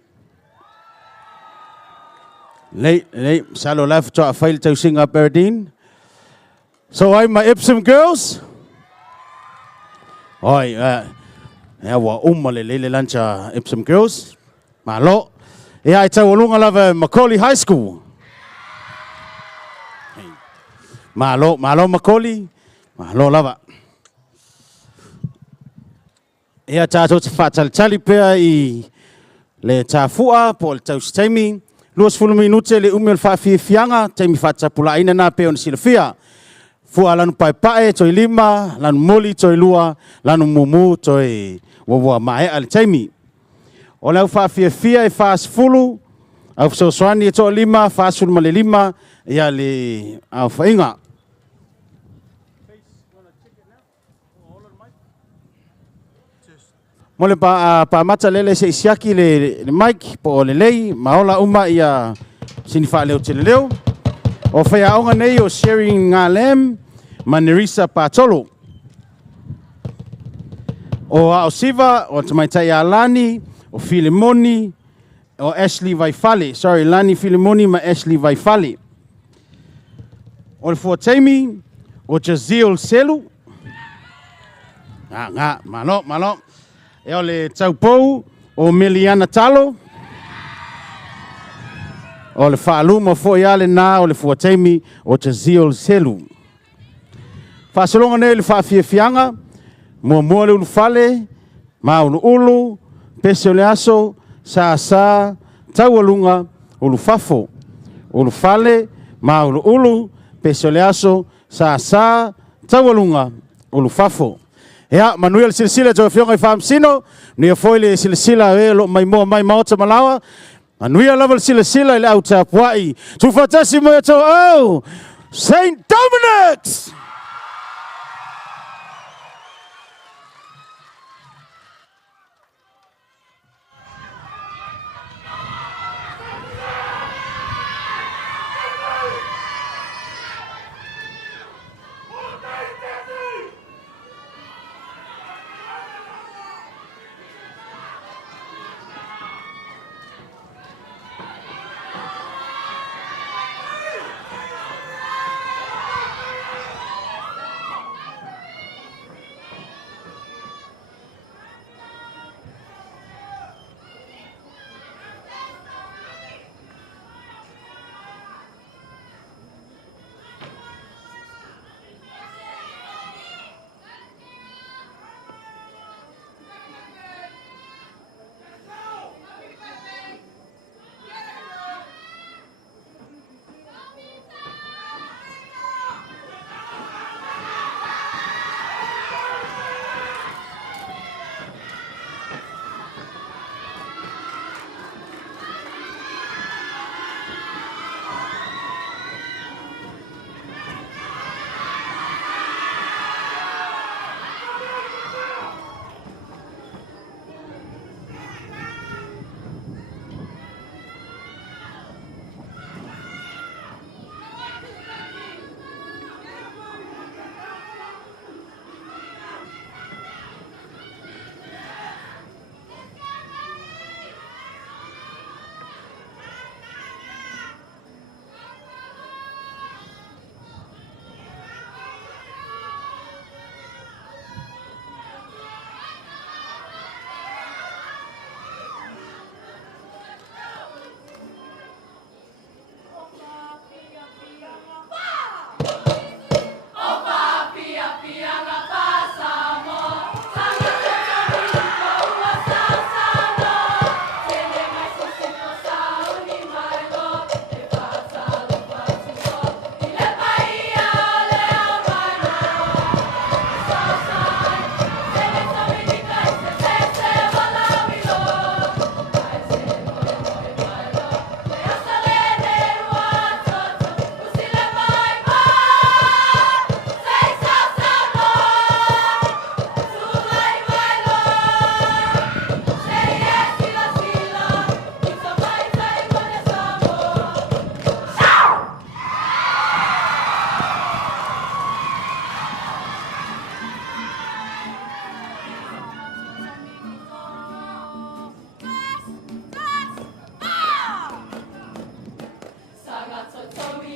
Lei, salo lai fatoa a whaile tau singa Baradine. So I'm my Epsom Girls. Oi, ja wa umale lele lancha Epsom Girls. Malo. Ja I tau lunga lava Macaulay High School. Malo Macaulay. Malo lava. Ja tātou te whātalitali pēr I le tāfua po le tau staimi. Luas fulu minute le umel whawhiwhianga. Taimi whātapula ina nā pēr on silafia. Fua lanu pai toi 5, lanu moli toi 2, lanu mumu toi wawa mae ale taimi. O lau whawhiawhia e whaasfulu, au fsoswani e toi 5, whaasfulu ma le 5, ia le au whainga. Mo le pa mata lele se isiaki le mic po le lei, maola uma ia sinifa leo te leo. O whea aonga nei o sharing ngā lem, Manerisa Patolo. O Ao Siva, o Tamaitai Alani, o Filimoni, o Ashley Vaifale. Sorry, Lani Filimoni ma Ashley Vaifale. O le Fuataimi, o Jaziel Selu. Malo. E o le Taupou, o Miliana Talo. O le whaaluma fo iale nā o le Fuataimi o Jaziel Selu. Whasolonga nei le whawhiawhianga, mua le ulu whale, ma ulu, pese o le aso, sa, taualunga, ulu whafo. Ulu whale, ma ulu, pese o le aso, sa, taualunga, ulu whafo. Ea, manuia le silasila tau whionga I whaamsino, nuia foi le silasila e lo mai maota malawa, manuia lava le silasila le au tapuai. Tu whatasi mo tau au, St. Dominic's! So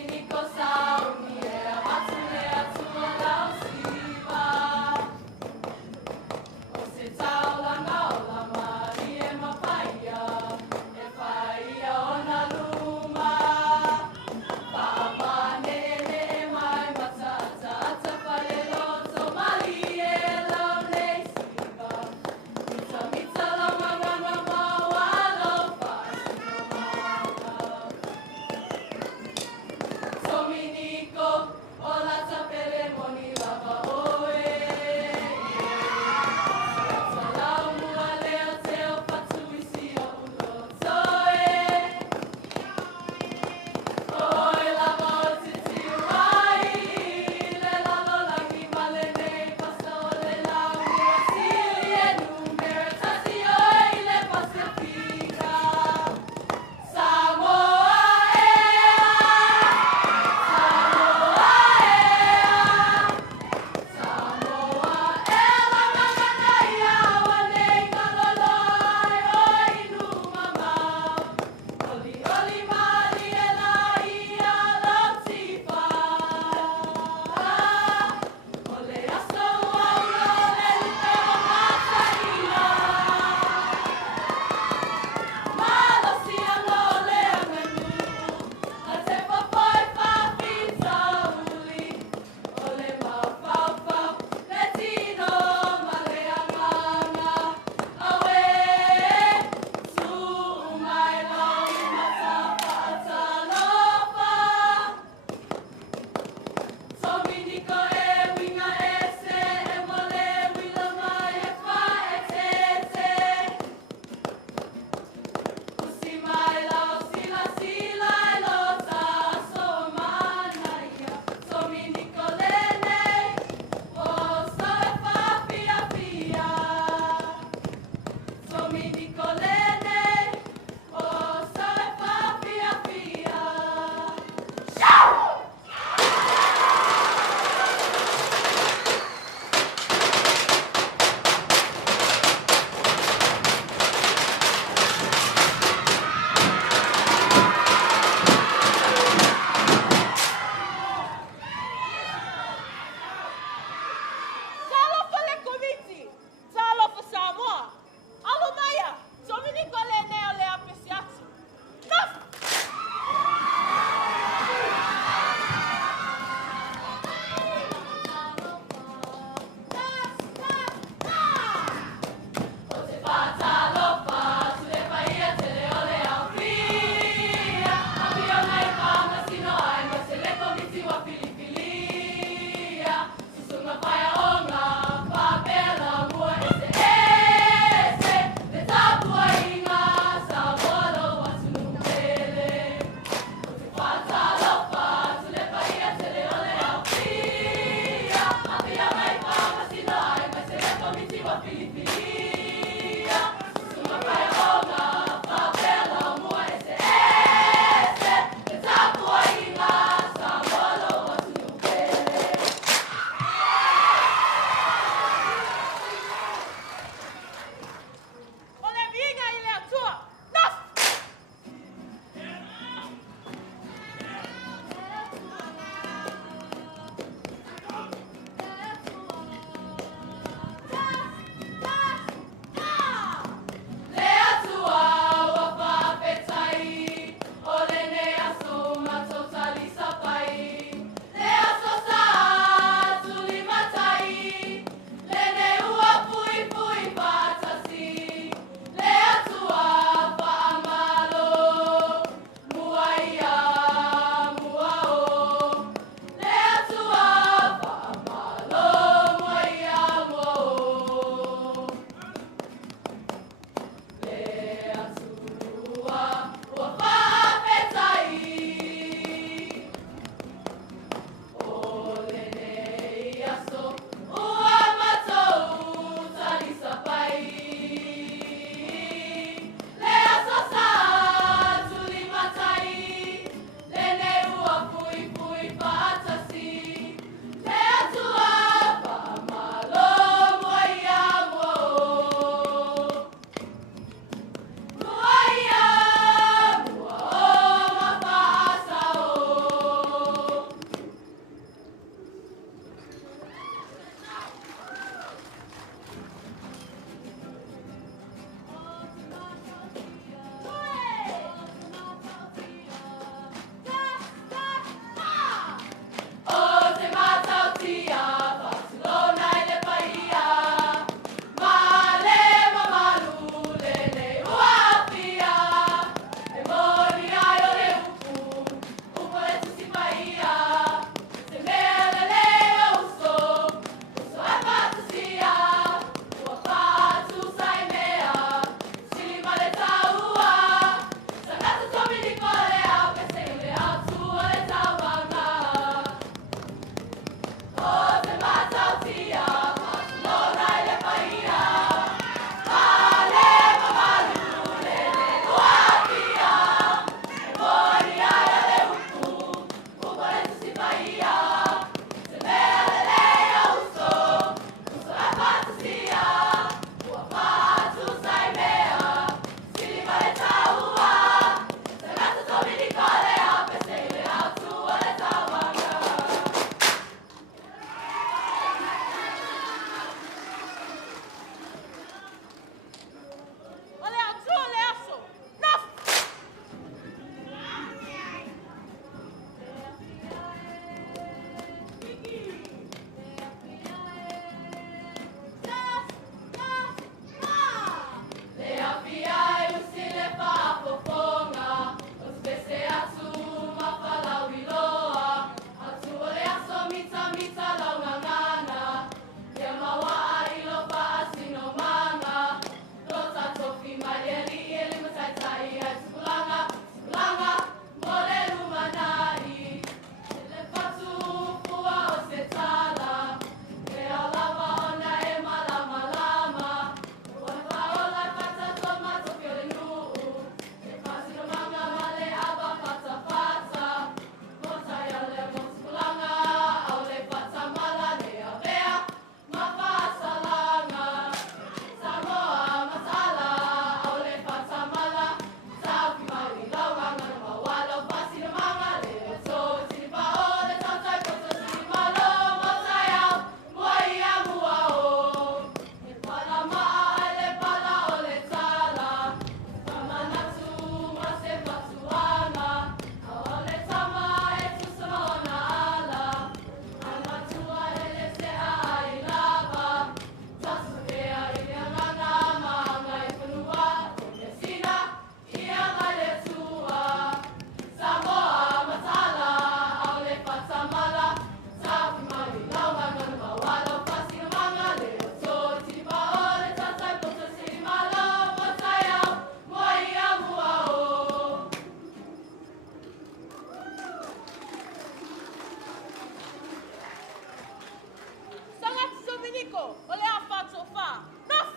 Iko, ole a whātua whā. Naf!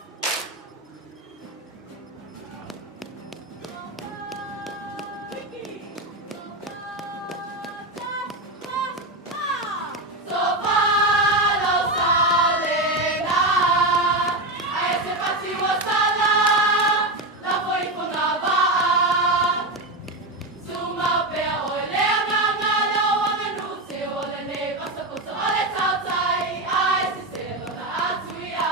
Ole tautai, ai se selo na atu I a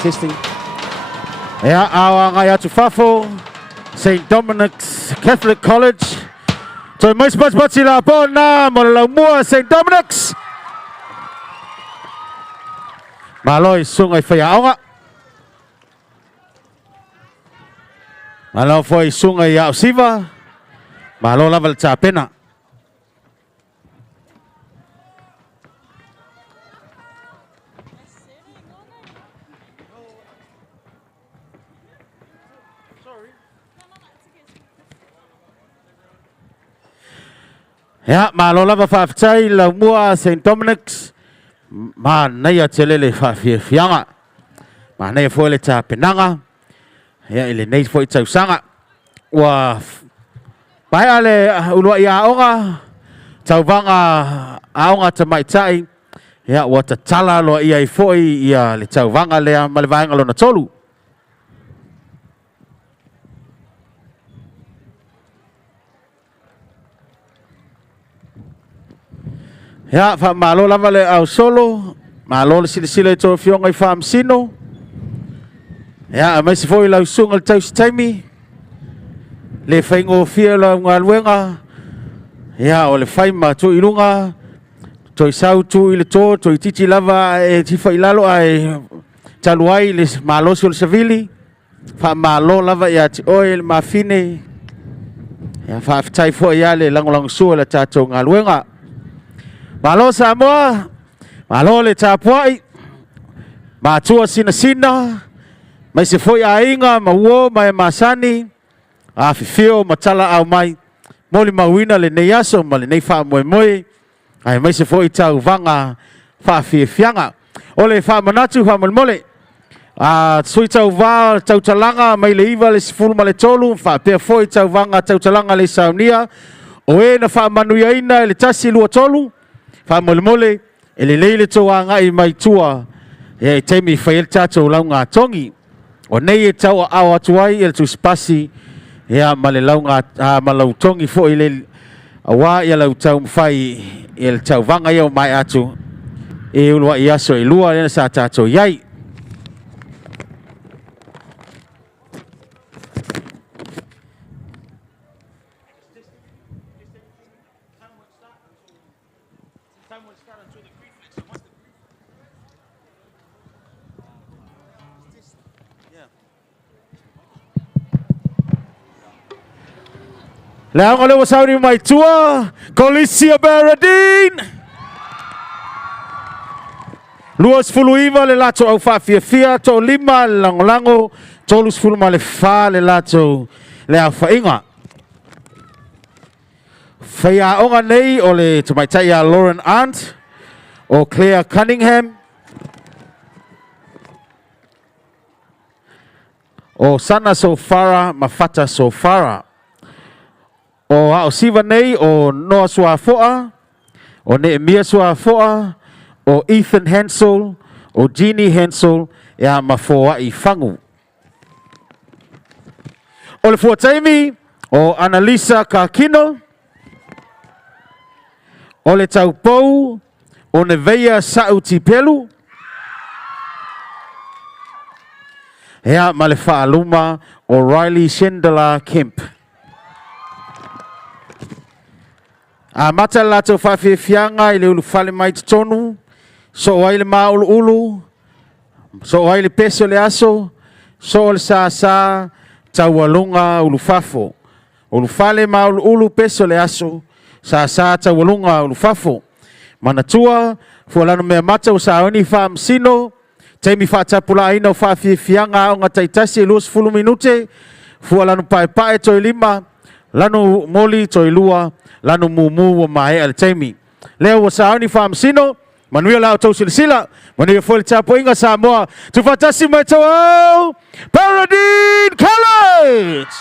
testing. Ya, awa ngaya tu fafo, St. Dominic's Catholic College. So mais sila po na mua St. Dominic's. Maloy sungai fayaonga. Malo foi sungai ya siva. Malo level pena. Ya, malo lava faftai la mua St. Dominic's. Mana ya telele fafianga. Mana ya foi le penanga. Ya ile nei foi sanga. Wa pai ale ulua ia onga. Tauvanga aonga tamaitai. Ya wa tatala lo ia foi ia le tauvanga le malevanga lo na tolu. Ya fa malo lava le au solo. Malo le sila to fionga fa amsino. Ya mai se foi la sunga le tau taimi. Le faingo fia la ngalwenga. Ya o le faima tu ilunga. To sau tu ile to titi lava e ti fa ilalo ai taluai le malo sul savili. Fa malo lava ya ti oil mafine. Ya fa tai fo ya le lang su la tato ngalwenga. Malo Samoa. Malo le tapuai. Matua sina. Mai se foi ainga mauo mai masani. A fifio matala au mai. Moli mawina le neiaso ma le nei fa moe. Ai mai se foi tau vanga fa fianga. Ole fa manatu fa mole. A sui tau va tau talanga mai le iwa le sifuru ma le tolu. Fa pe foi tau vanga tau talanga le saunia. O e na fa manuia ina le tasi lua tolu. Fa mole. Ele leile toa ngai mai tua. E temi fail tato launga tongi. O nei e tau au atuai e tu spasi. Ia male launga malau tongi fo ile awa ia lau tau mfai il tau vanga ia mai atu. E ulua iaso e lua lena sa tato iai. Lea ngole wasauri mai tua, Kolisia Beradine. Luas fulu iwa le lato au fia to lima lango tolus fulu ma le fa le lato le au fainga. Faya onga nei o le tumaitai a Lauren Ant o Claire Cunningham o Sana Sofara Mafata Sofara. O au siva nei o Noah Suafoa, o Nehemia Suafoa, o Ethan Hansel, o Jeannie Hansel, e a mafoa I fangu. O le fuataimi, o Annalisa Kakino, o le taupou, o Neveia Sautipelu, e a malefa aluma, o Riley Shendela Kemp. A mata lato fianga I le ulu fale mai tonu. So ai le maulu ulu. So ai le peso le aso. So le sa tawalunga ulu fafo. Ulu fale maulu ulu peso le aso. Sa tawalunga ulu fafo. Manatua fualano mea mata usaoni fa msino. Taimi fa tapula ina fa fianga o ngataitasi luas fulu minute. Fualano pae toi lima. Lano moli toi lua. Lanu mumu wa mai al taimi. Leo wa saoni fa msino. Manuia lao tau sila. Manuia fuel tapo inga Samoa. Tufatasi mai tau Paradine College.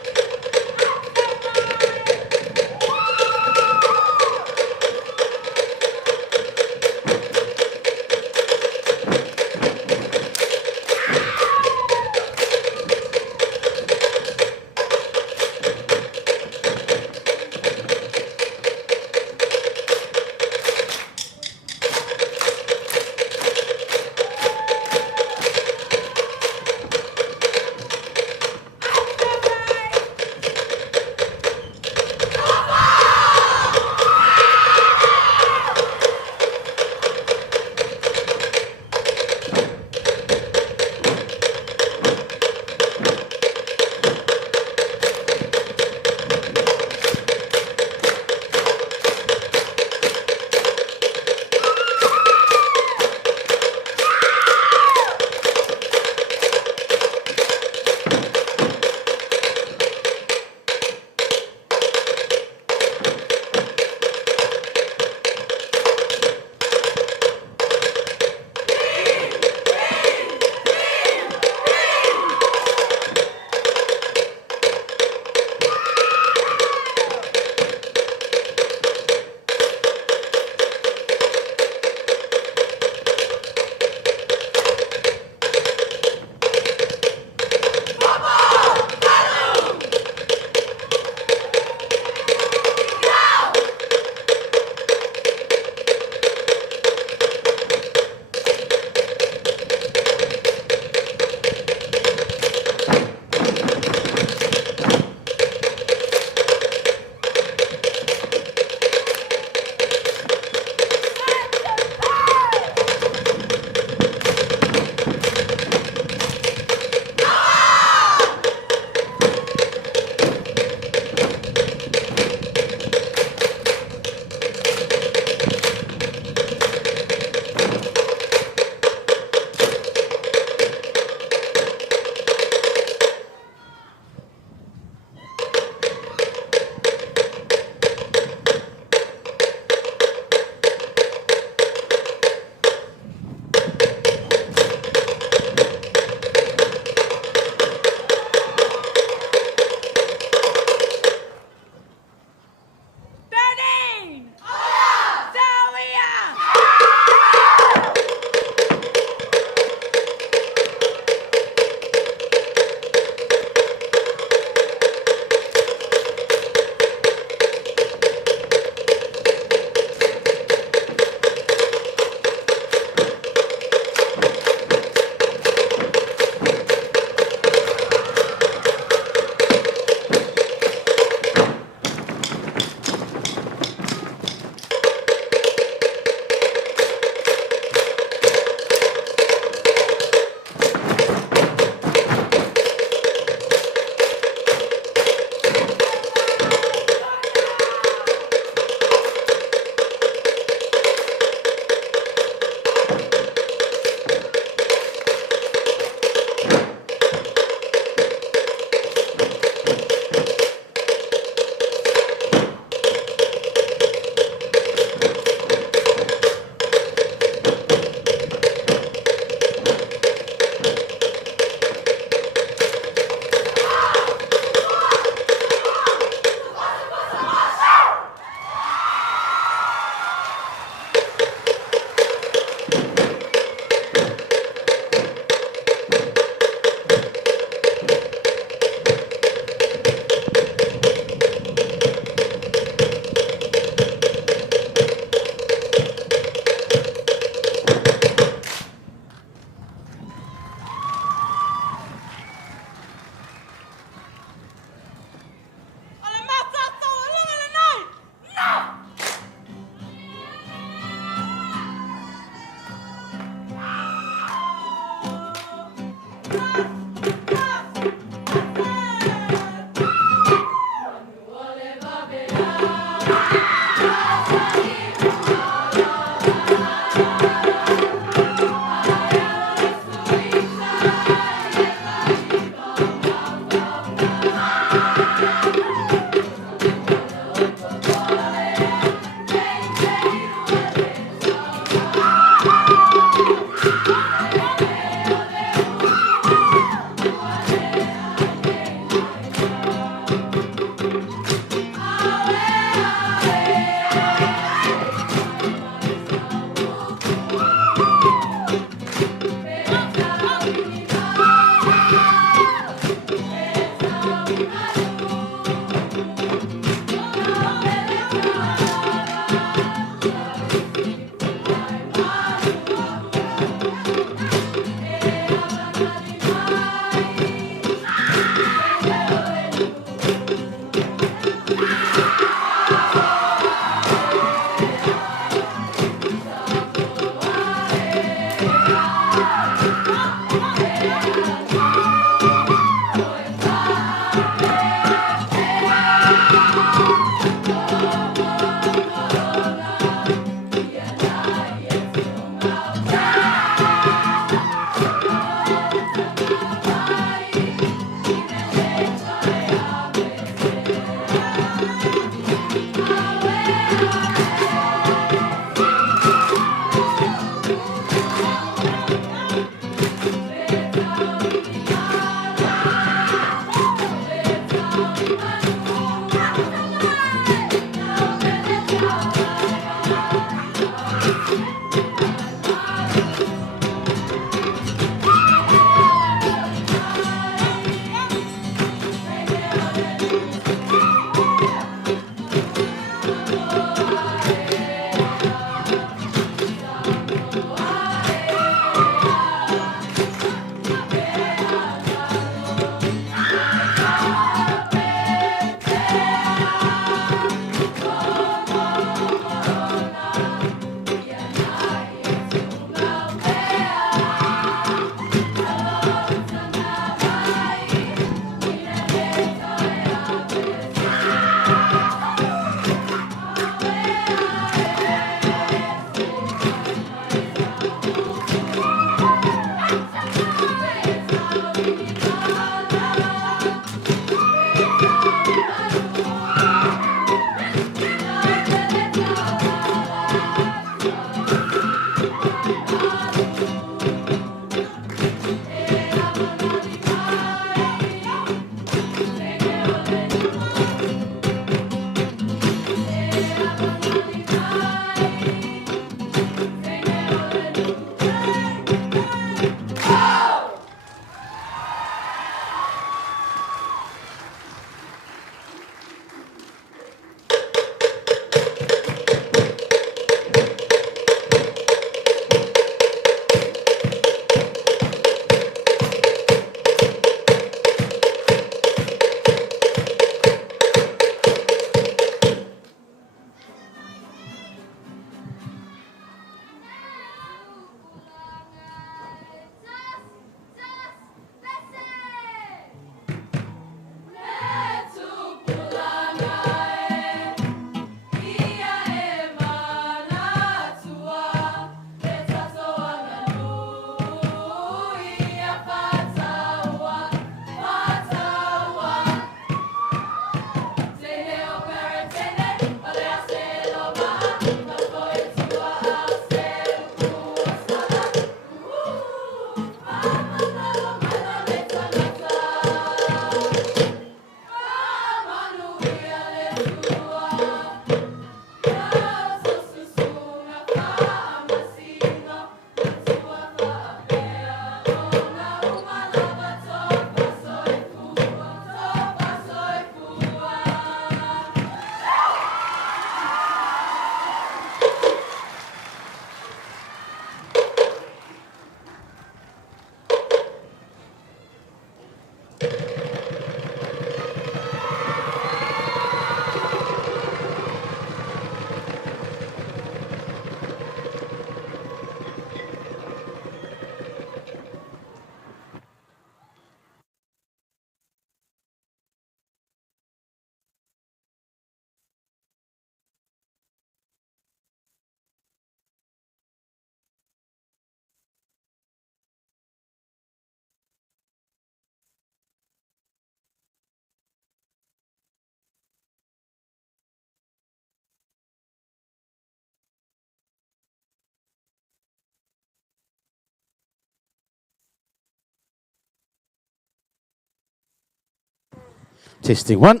Testing 1.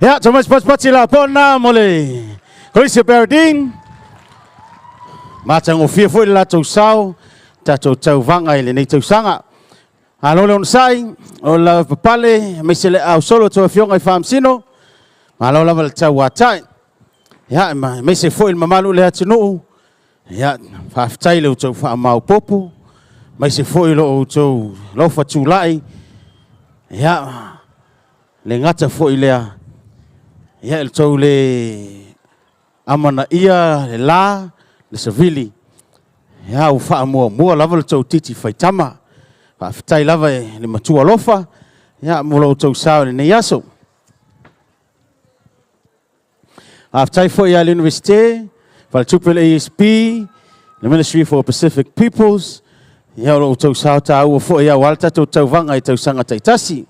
Ya, cuma cepat-cepat sila pona mole. Koisi Berding. Macam ofia foi la tau sau, tau vanga ile nei tau sanga. Alo leon sai, o la papale, me se le au solo tau fionga I fam sino. Alo la val tau watai. Ya, me se foi mamalu le atinu. Ya, faftai le tau fa mau popo. Me se foi lo tau lo fa tulai. Ya, le ngata foi le. Ya, el tau le amana ia le la. Le savili ya u fa mua lava le tau titi faitama fa fitai lava le matua lofa ya mo lo tau sao le nei aso after for ya university fa triple ASB the Ministry for Pacific Peoples ya lo tau sao ta u fo ya walta tau vanga I tau sanga taitasi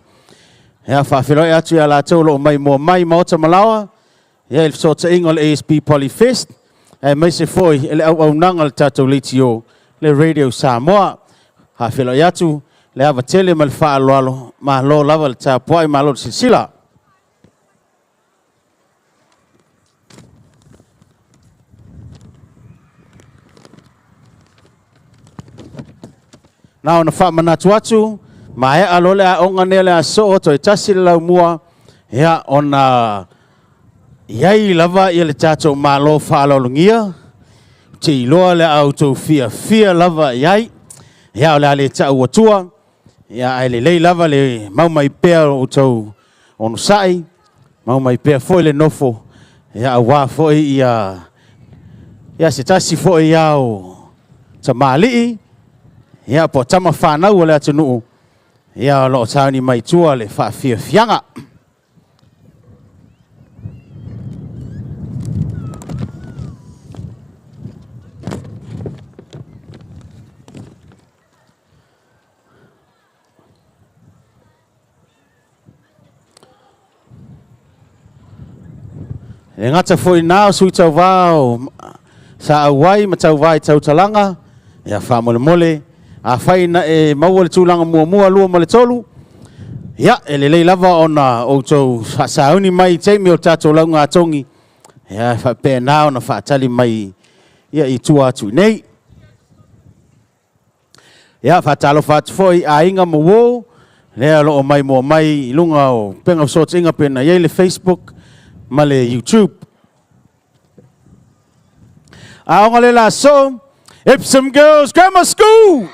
ya fa filo ya tu ya la tau lo mai mo mai mota malawa ya il so ta ingol ASB Polyfest mai se foi ele au nangal tatou litio le radio Samoa ha felo yatu le ava tele mal fa alo ma lo lava ta poi ma lo sila na ona fa manatu atu ma e alo le onga nele so to tasi la mua ya ona Yai lava ia le tatou malo whaalolungia. Te iloa le auto fia lava yai. Ia o le ale tau atua. Ia ai le lei lava le maumai pea o tau onusai. Maumai pea foi le nofo. Ia a wā foi ia se tasi foi ia o tamali'i. Ia po tama whanau o le atunuu. Ia o loo tauni mai tua le whaafia fianga. E ngata foi nao sui tau vao sa awai ma tau vai tau talanga ia wha mole a whai na e maua le tūlanga mua lua ma le tolu ia e le lei lava ona o tau sauni mai teimi o tatou launga atongi ia wha pē nao na wha tali mai ia I tua atu nei ia wha talo wha foi a inga mo lea lo o mai mua mai lunga o penga sorts inga pena ia le Facebook ma le YouTube. Aonga le la so, Epsom Girls Grammar School.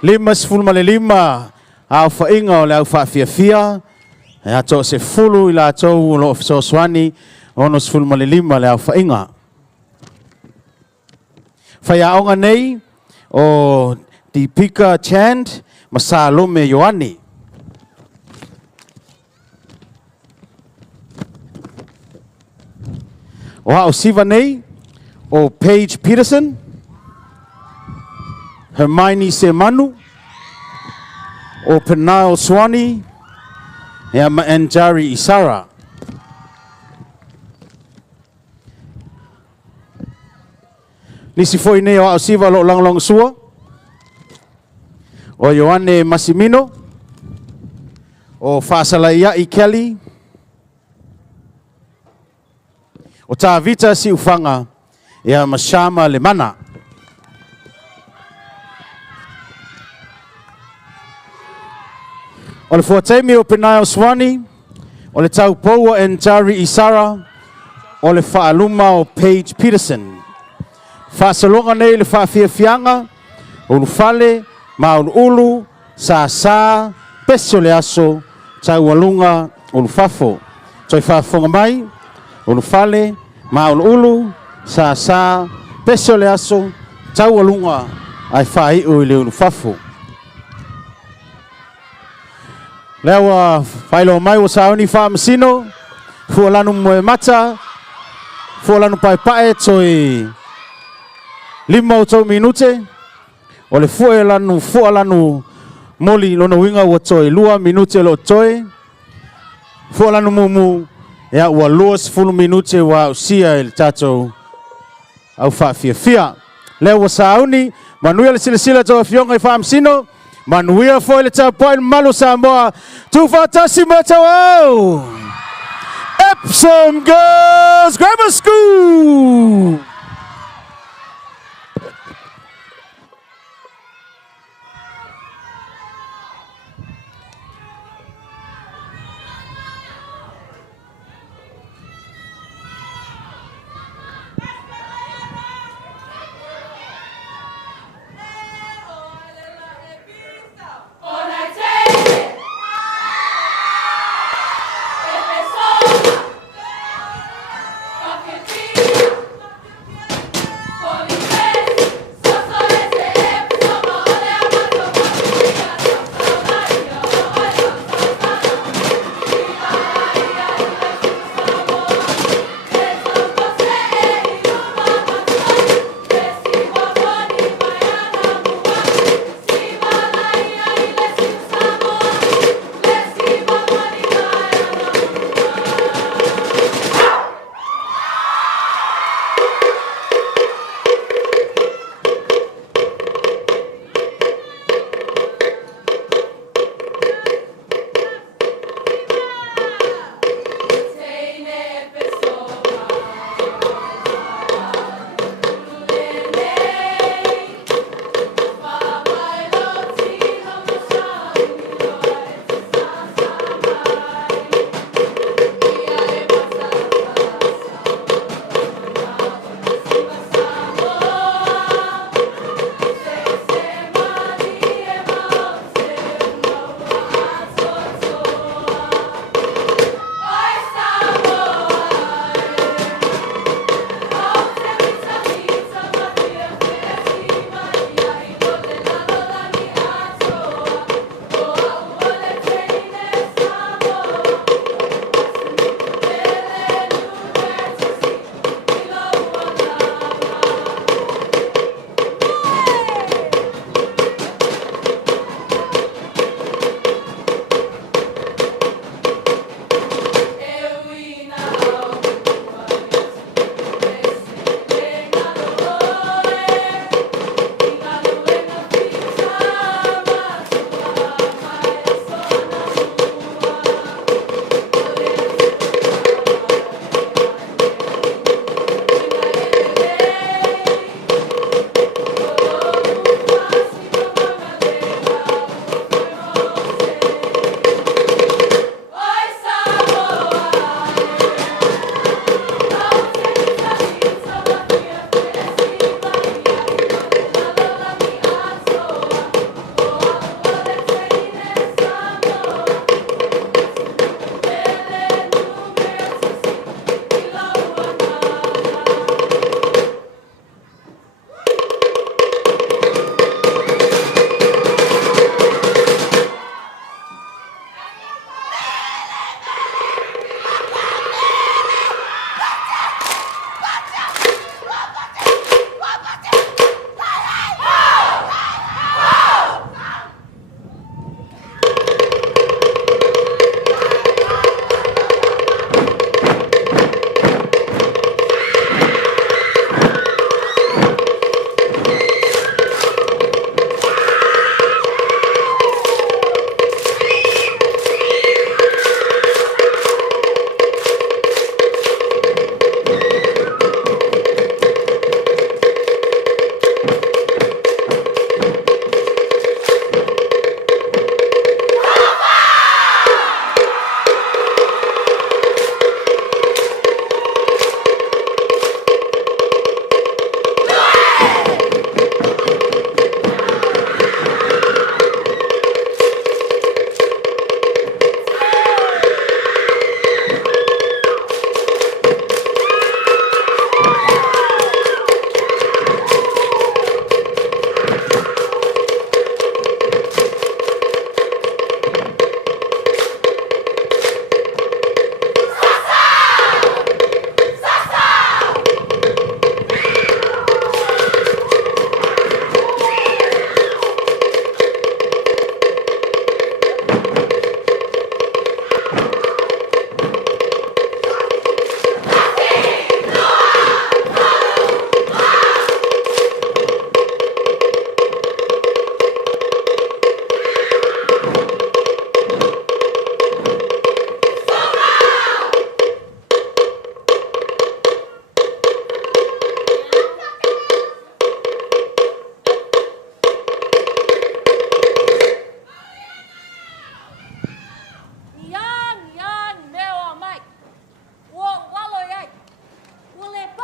5 ma le 5, au whainga o le au whaafia. E ato se fulu I la tau lo so swani, ono se fulu ma le 5 le au whainga. Whai aonga nei, o Dipika Chand, Masalome Ioani. O siva nei, o Paige Peterson, Hermione Semanu, o Penile Swani, e ama Anjari Isara. Nisi foi nei o siva lo lang sua, o Ioane Massimino, o Fasalaya I Kelly, o tā vita si ufanga ia mashama le mana. O le fuataimi o Penile Swani, o le tau pou o Njari Isara, o le whaaluma o Paige Peterson. Whaasalonga nei le whaafiafianga, o lufale, ma o ulu, sa pesio le aso, tau alunga o lufafo. Toi whaafonga mai, o lufale, ma o ulu, sa pesio le aso, tau alunga, ai whai o le lufafo. Lewa whailo mai o sauni whaamasino, fualanu moe mata, fualanu pai toi 5 o tau minute, o le fualanu moli lona winga o toi 2 minute lo toi, fualanu mumu, ia ua 20 minute wa usia il tatou au whaafia. Lewa sauni, manuia le sila tau fionga I whaamasino, Manuia foi le tapoin malu Samoa. Tu fatasi matawau. Epsom Girls Grammar School.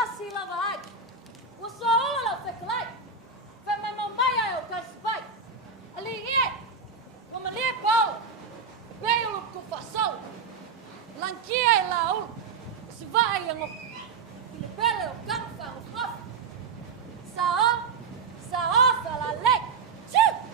fasi lava ai. Ua soa la fekalai. Fe mai mamai ai o kasbai. Ali ie. Ua malie pao. Beulu ku fasol. Lankia e la ul. Sivai yang o. Pilipele o kangfa o kof. Sao fala lek. Choo!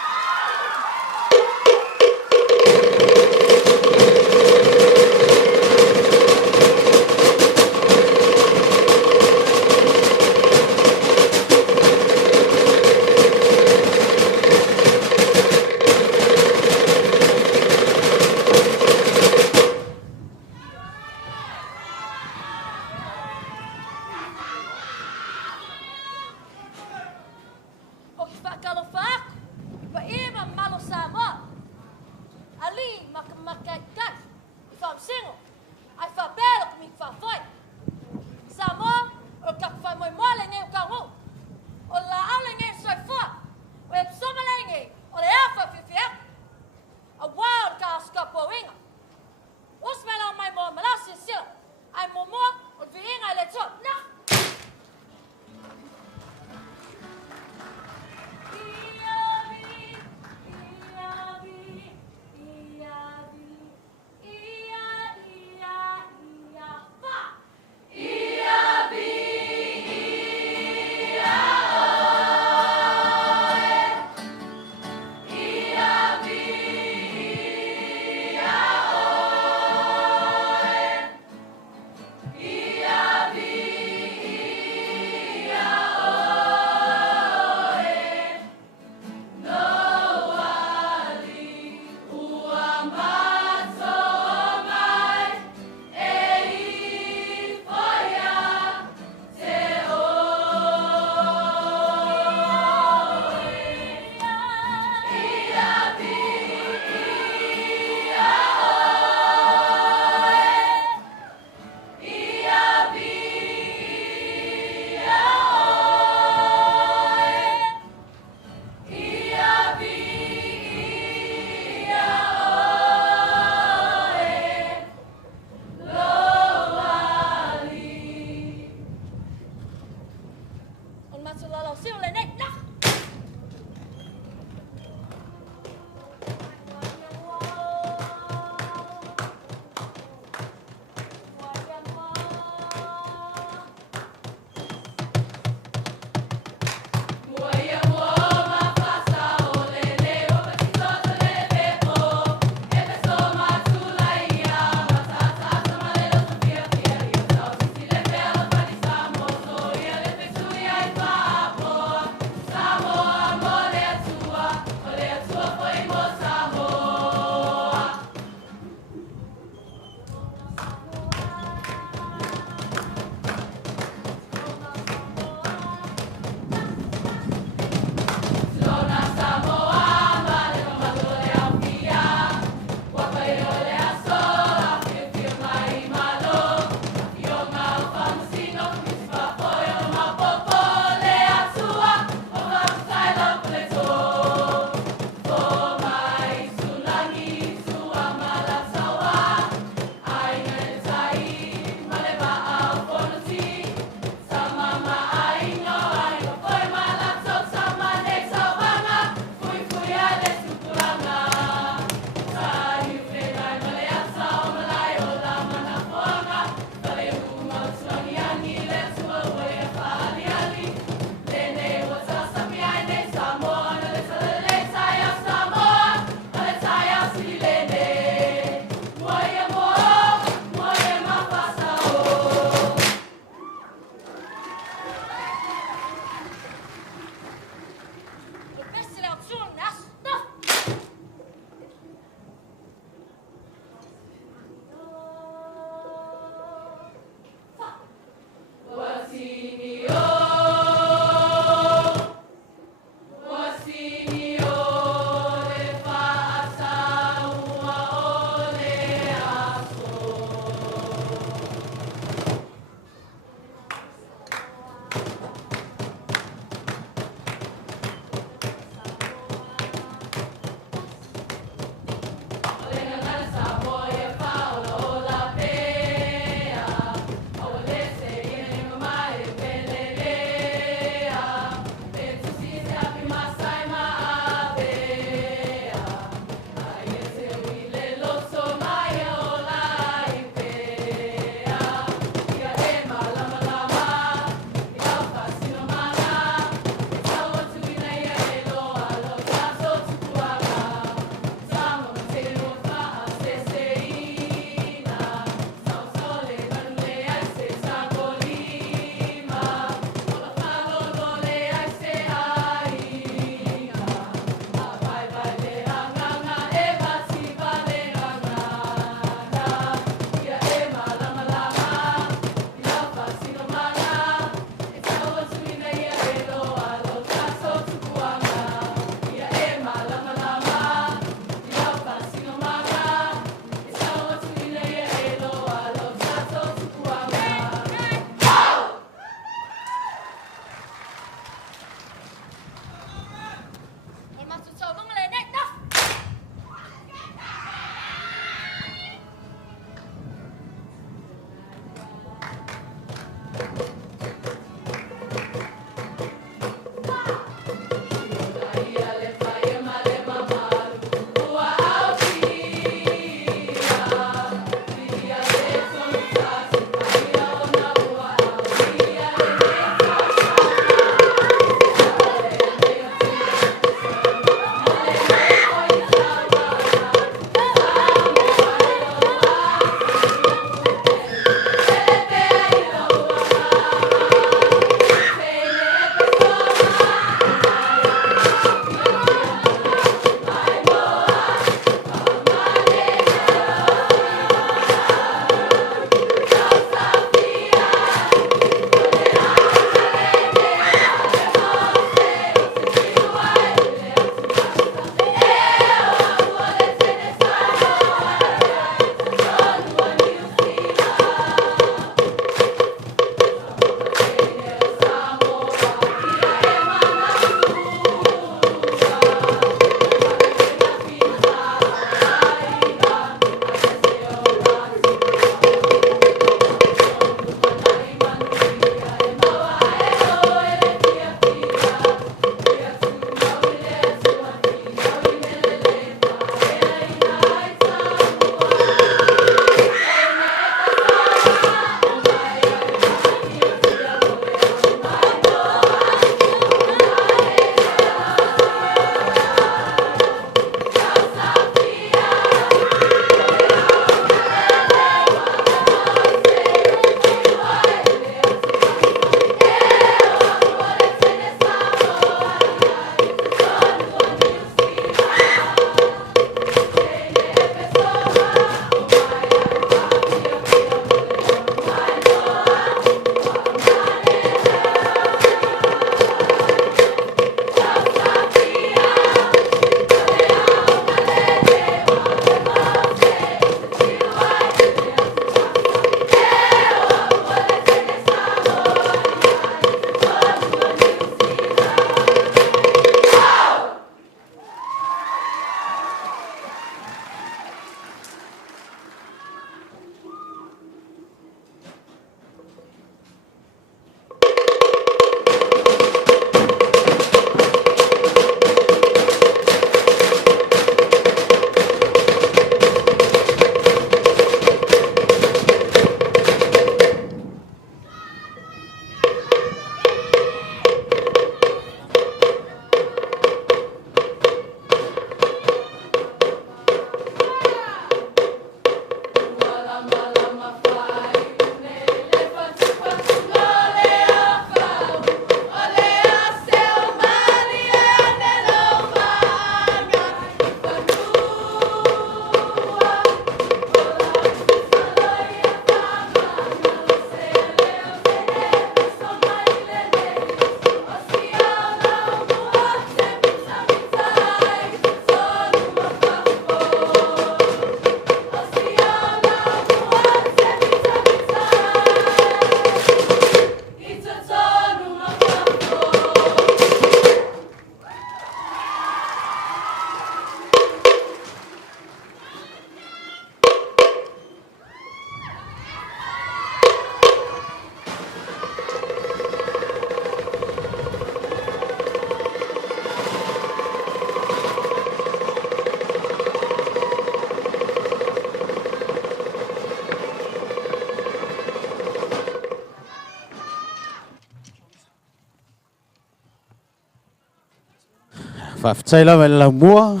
Whawhitai lawa le lau mua.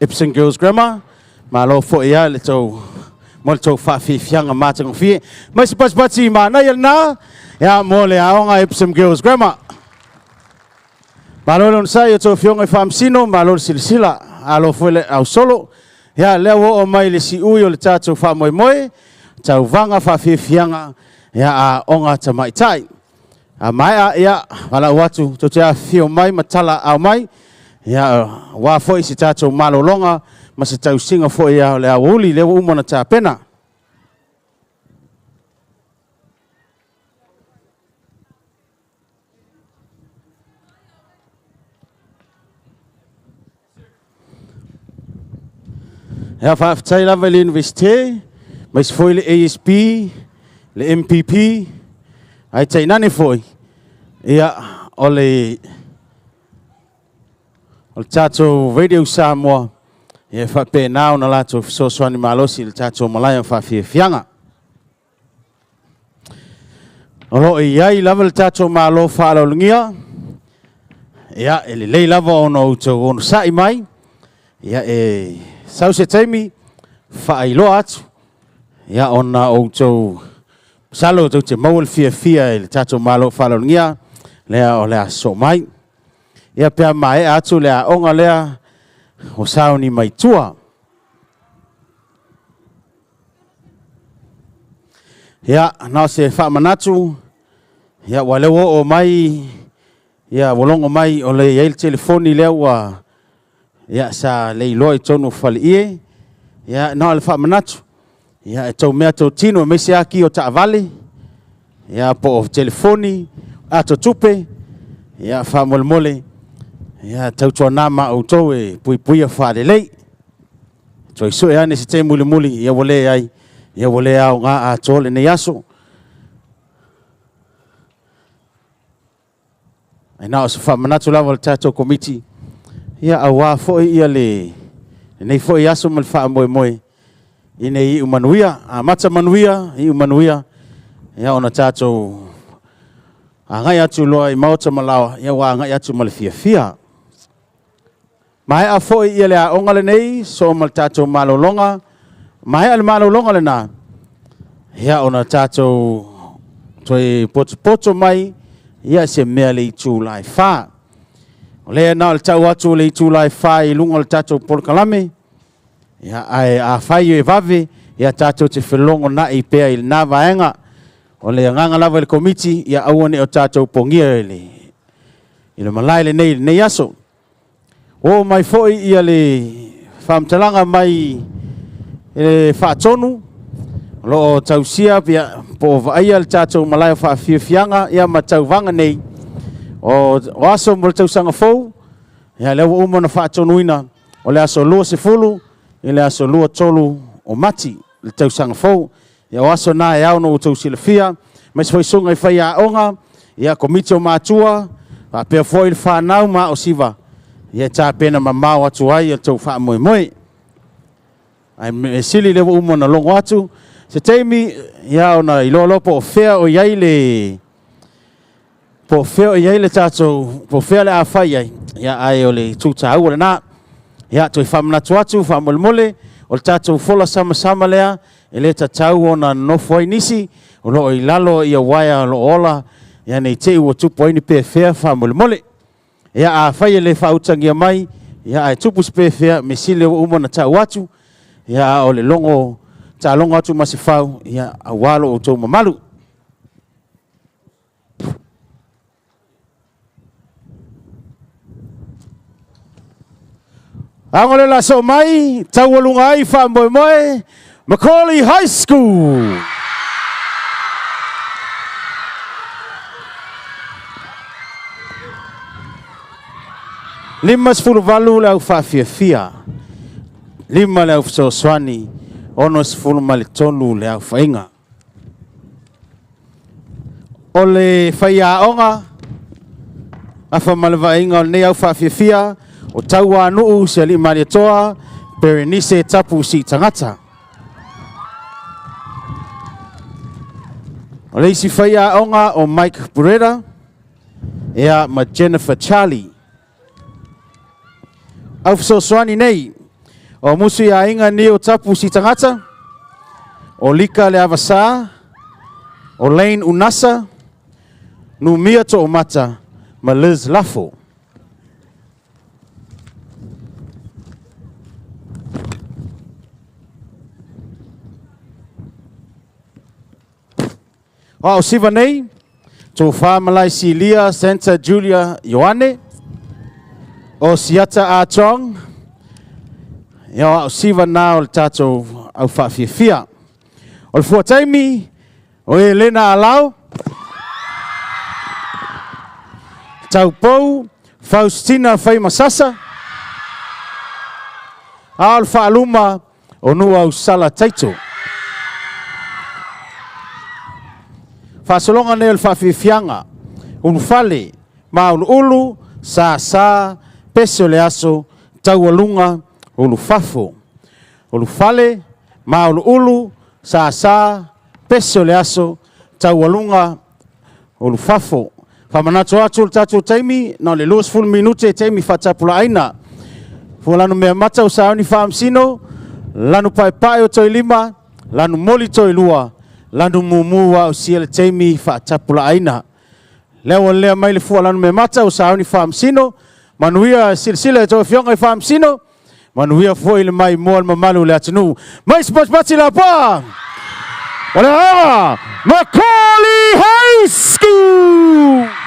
Epsom Girls Grammar. Malo fo ia le tau. Mo le tau whawhiwhianga mātango whie. Mai se pati ma nai na. Ia mo le aonga Epsom Girls Grammar. Malo le sai o tau whionga i whamsino. Malo le silisila. Alo fo le au solo. Ia lea wo o mai le si ui o le tātou whamoe moe. Tau vanga whawhiwhianga. Ia a onga tamaitai. A mai a ia wala watu to te a fio mai matala au mai ia wa foi si tato malolonga ma se tau singa foi ia le auli le umona ta pena ia fa tai la le université mas foi le ASB le MPP ai tai nani foi ia ole tato radio Samoa ia fa pe nau na lato so swani malosi le tato malaya fa fianga olo ia i lava le tato malo fa lo ngia ia ele le lava ono to ono sai mai ia sau se taimi fa i lo atu ia ona o to salo to te maul fia le tato malo fa lo ngia lea o lea so mai. Ia pia mai atu lea onga lea o sauni mai tua. Ia nao se whamanatu. Ia walewo o mai. Ia walongo mai o le yail telefoni lea ua. Ia sa leiloi tonu fali ie. Ia nao le whamanatu. Ia e tau mea tau tino mese aki o taavali. Ia po o telefoni. Ato tupe, ia whamole ia tautua nama au tau e pui whare lei. Toi iso e ane se te muli, ia wale ai, ia wale au ngā a tole nei aso. Ai nao se whamanatu lawa le tātou komiti, ia au wā foi ia le, nei foi aso mal wha moe, i nei i umanuia, a mata manuia, i umanuia, ia ona tātou, a ngai atu loa i mauta malawa, ia wā ngai atu male fia. Mai a foi ia le a onga le nei, so mal tātou malolonga. Mai a le malolonga le nā. Ia ona tātou toi poto mai, ia se mea le i tū lai whā. O lea nā le tau atu le i tū lai whā i lunga le tātou polokalame. Ia a whai e vave, ia tātou te whelongo na i pēa i nā vaenga. O le nganga lava le komiti ia awane o tātou pongia ele. I le malai le nei aso. O mai foi ia le whamtalanga mai le whaatonu. Lo o tausia pia po vaia le tātou malai o whaafiafianga ia ma tau vanga nei. O aso mo le tausanga fau. Ia lewa umana whaatonu ina. O le aso lua se fulu. I le aso lua tolu o mati le tausanga fau. Ia waso na e au no tau silafia, mas foi sunga i whai a onga, ia komiti o mātua, a pia foi le whanau ma o siva. Ia tā pena ma mau atu ai, tau wha moe. Ai me sili lewa umona longo atu. Se teimi, ia ona i lolopo o whea o iai le, po whea o iai le tātou, po whea le a whai ai, ia ai o le tūta au o le nā. Ia toi whamanatu atu, whamole, o le tātou fola sama lea, e le tatau ona nofo ai nisi, o lo i lalo i a waia lo ola, ia nei te ua tupu ai ni pēwhea whamole. Ia a whai le whautangia mai, ia a tupu si pēwhea, me sile o umana tau atu, ia o le longo, ta longo atu masi whau, ia a walo o tau mamalu. Angole la so mai, tau alunga ai wha Macaulay High School. Lima sefulu valu le au whaafiafia. Lima le au fesoasoani. Ono sefulu ma le tolu le au whainga. O le whaiaonga. Afa ma le vainga o nei au whaafiafia. O tau anuu se li mari toa. Berenice tapu si tangata. O le isi whaiaonga o Mike Bureda. Ea ma Jennifer Charlie. au fesoasoani nei o musu ia inga ni o tapu si tangata o lika le avasa o Lane Unasa numia to o mata ma Liz Lafo. O siva nei to fa malai Silia Santa Julia Ioane o siata a chong o siva na o tato au fa fia o fua taimi o Elena Alau tau pou Faustina Fai Masasa al fa aluma o nua usala taito fasolonga ne fa fianga un fale ma ulu sa peso le aso taualunga ulu fafo ulu fale ma ulu sa peso le aso taualunga ulu fafo famanato atu tatu taimi no le los full minute taimi fatapula aina fulano me mata usaoni famsino lanu pai o toi lima lanu moli toi lua lanu mumu wa usia le taimi fatapula aina leo lea mai le fulano me mata usaoni famsino manuia silsila to fionga famsino manuia foi le mai mo mamalu le atunu mai sports party la pa wala Macaulay High School.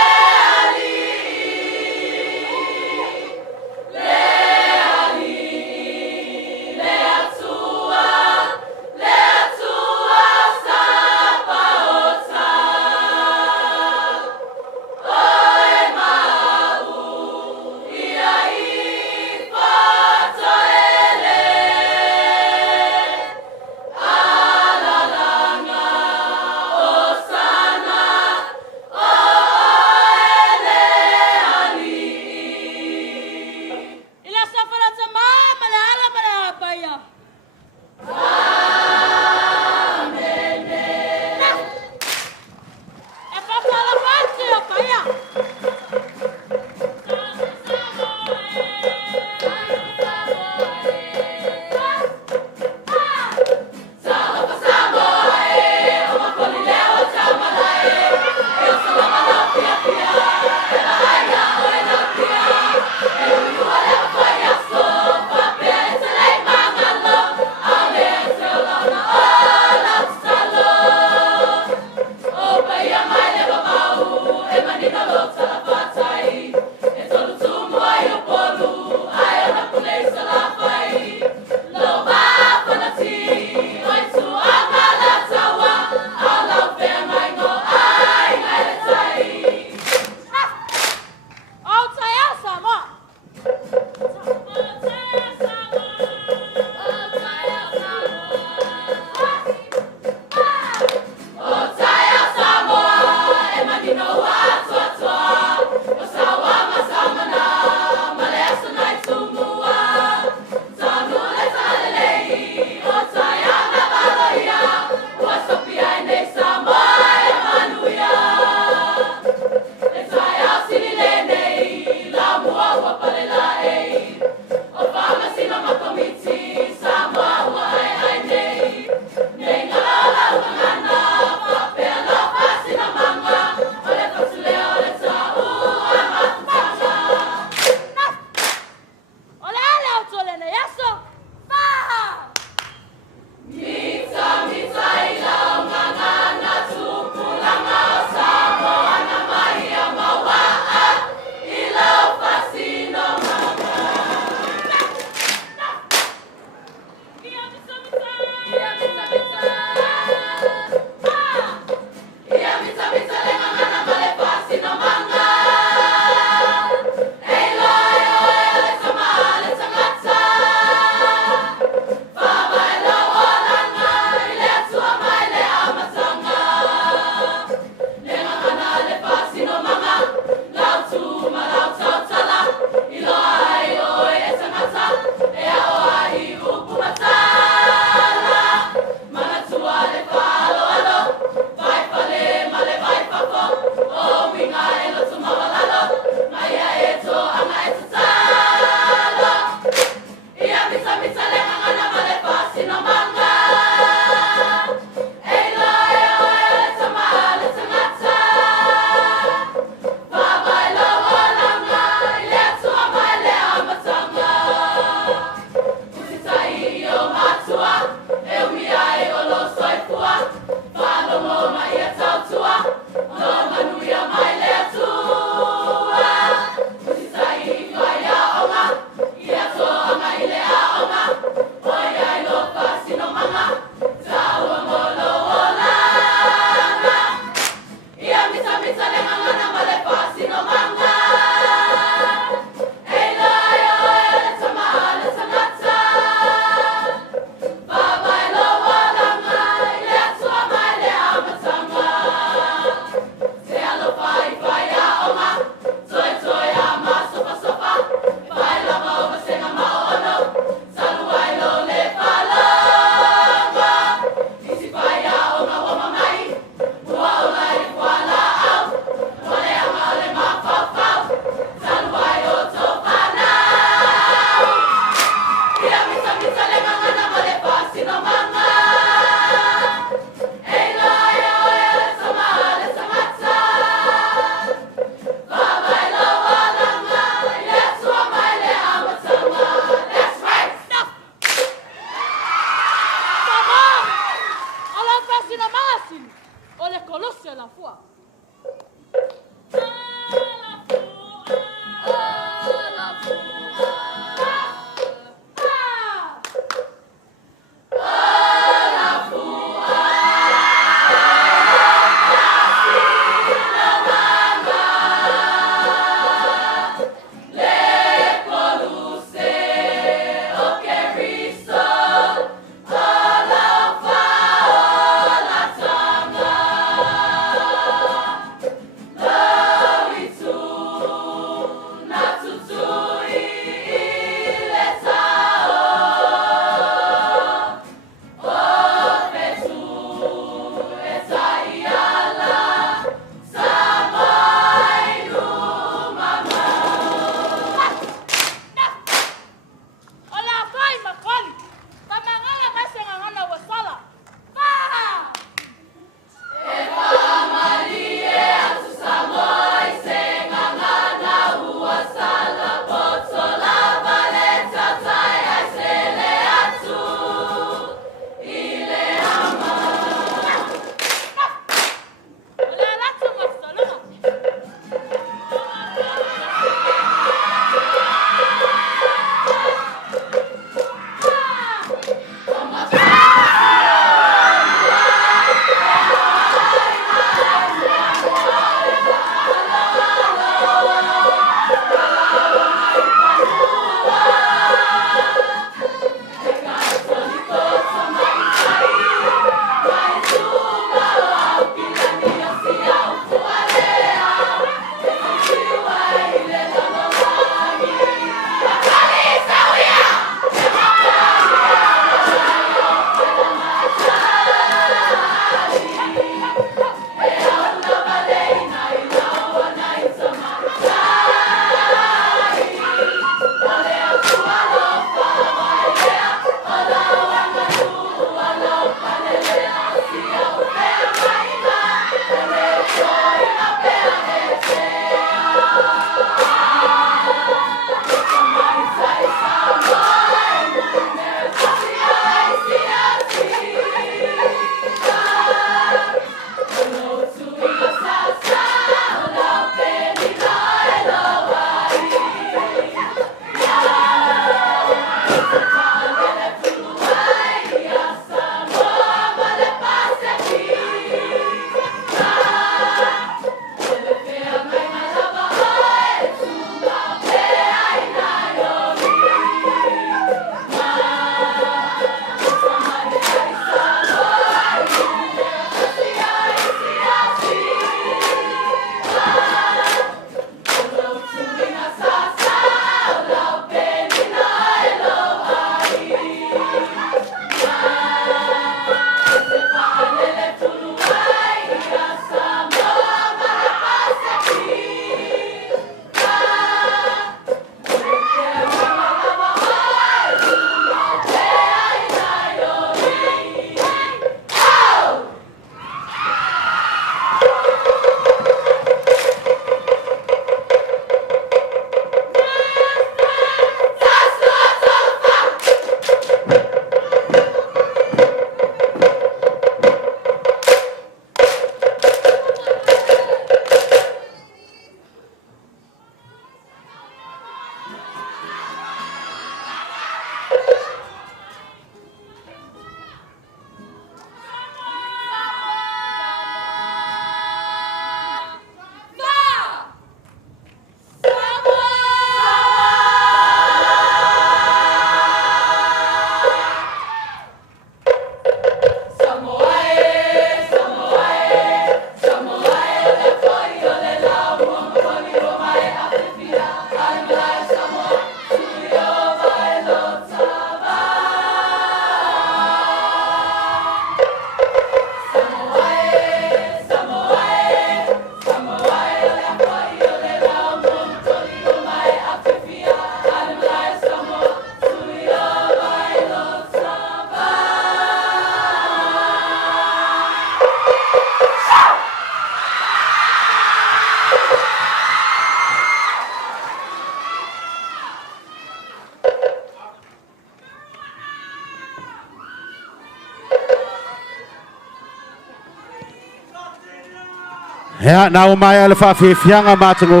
Ya, na o mai ale whawhiwhianga mātango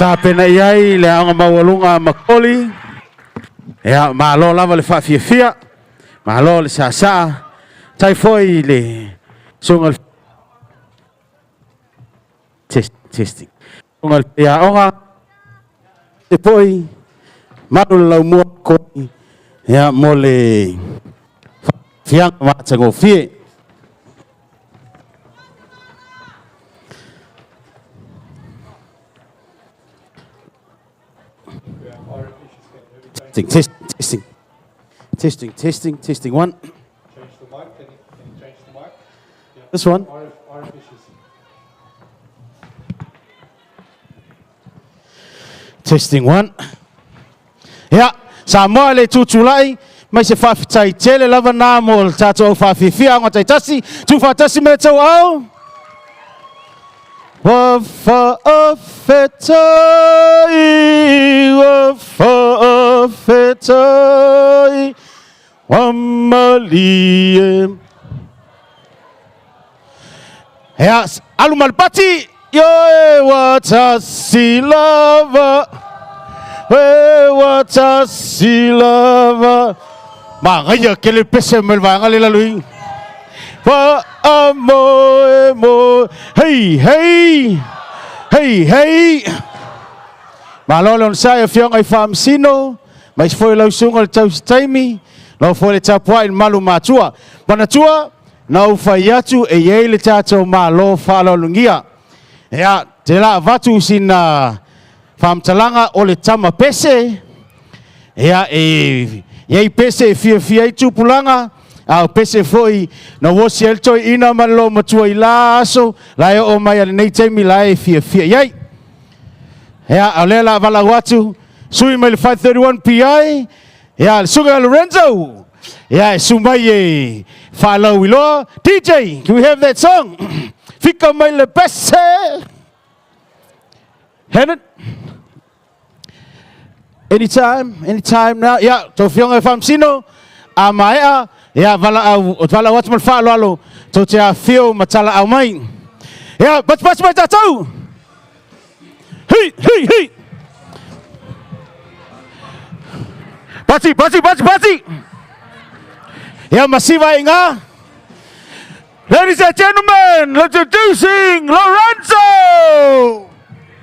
tāpena iai le aonga maualunga makoli. Ya, malo lava le whawhiwhia. Malo le sasa. Tai foi le sungal testing. Sungal pe aonga. Te poi malu lau mua koi. Ya, mo le whawhianga mātango fie. Testing. One. Change the mic. Can you change the mic? Yeah. This one. RF issues. Testing one. Ya, Samoan le tutulai, mai se whawhitai tele lava nā mo le tātou whawhiwhia ngā taitasi, tu whātasi me tau au. Wafetai, wamalie. Ya, alu malpati, yo watasi lava, watasi lava. Mangaya kele pese melvanga le lalui. Wa amo, hey. Malolon saya fiong ai fam sino, mas foi lau sungal tau taimi, lau foi le tapua in malu matua. Panatua, nau fai atu e yei le tato malo whalolungia. Ya, te la vatu sina fam talanga o le tama pese. Ya, yei pese fia i tupulanga. Au pese foi na wosi elto ina malo matua i laso la o mai ale nei taimi la e fia yai. Ya alela vala watu sui mai 531 PI. Ya suga Lorenzo. Ya sumai e follow wilo DJ. Can we have that song? Fica mai le pese. Head Anytime now. Ya to fiong fam sino amaya. Ya vala wat mal fa lo to te fio matala au mai. Ya pas mai tatou. Hey. Pati. Ya masiva inga. Ladies and gentlemen, introducing Lorenzo.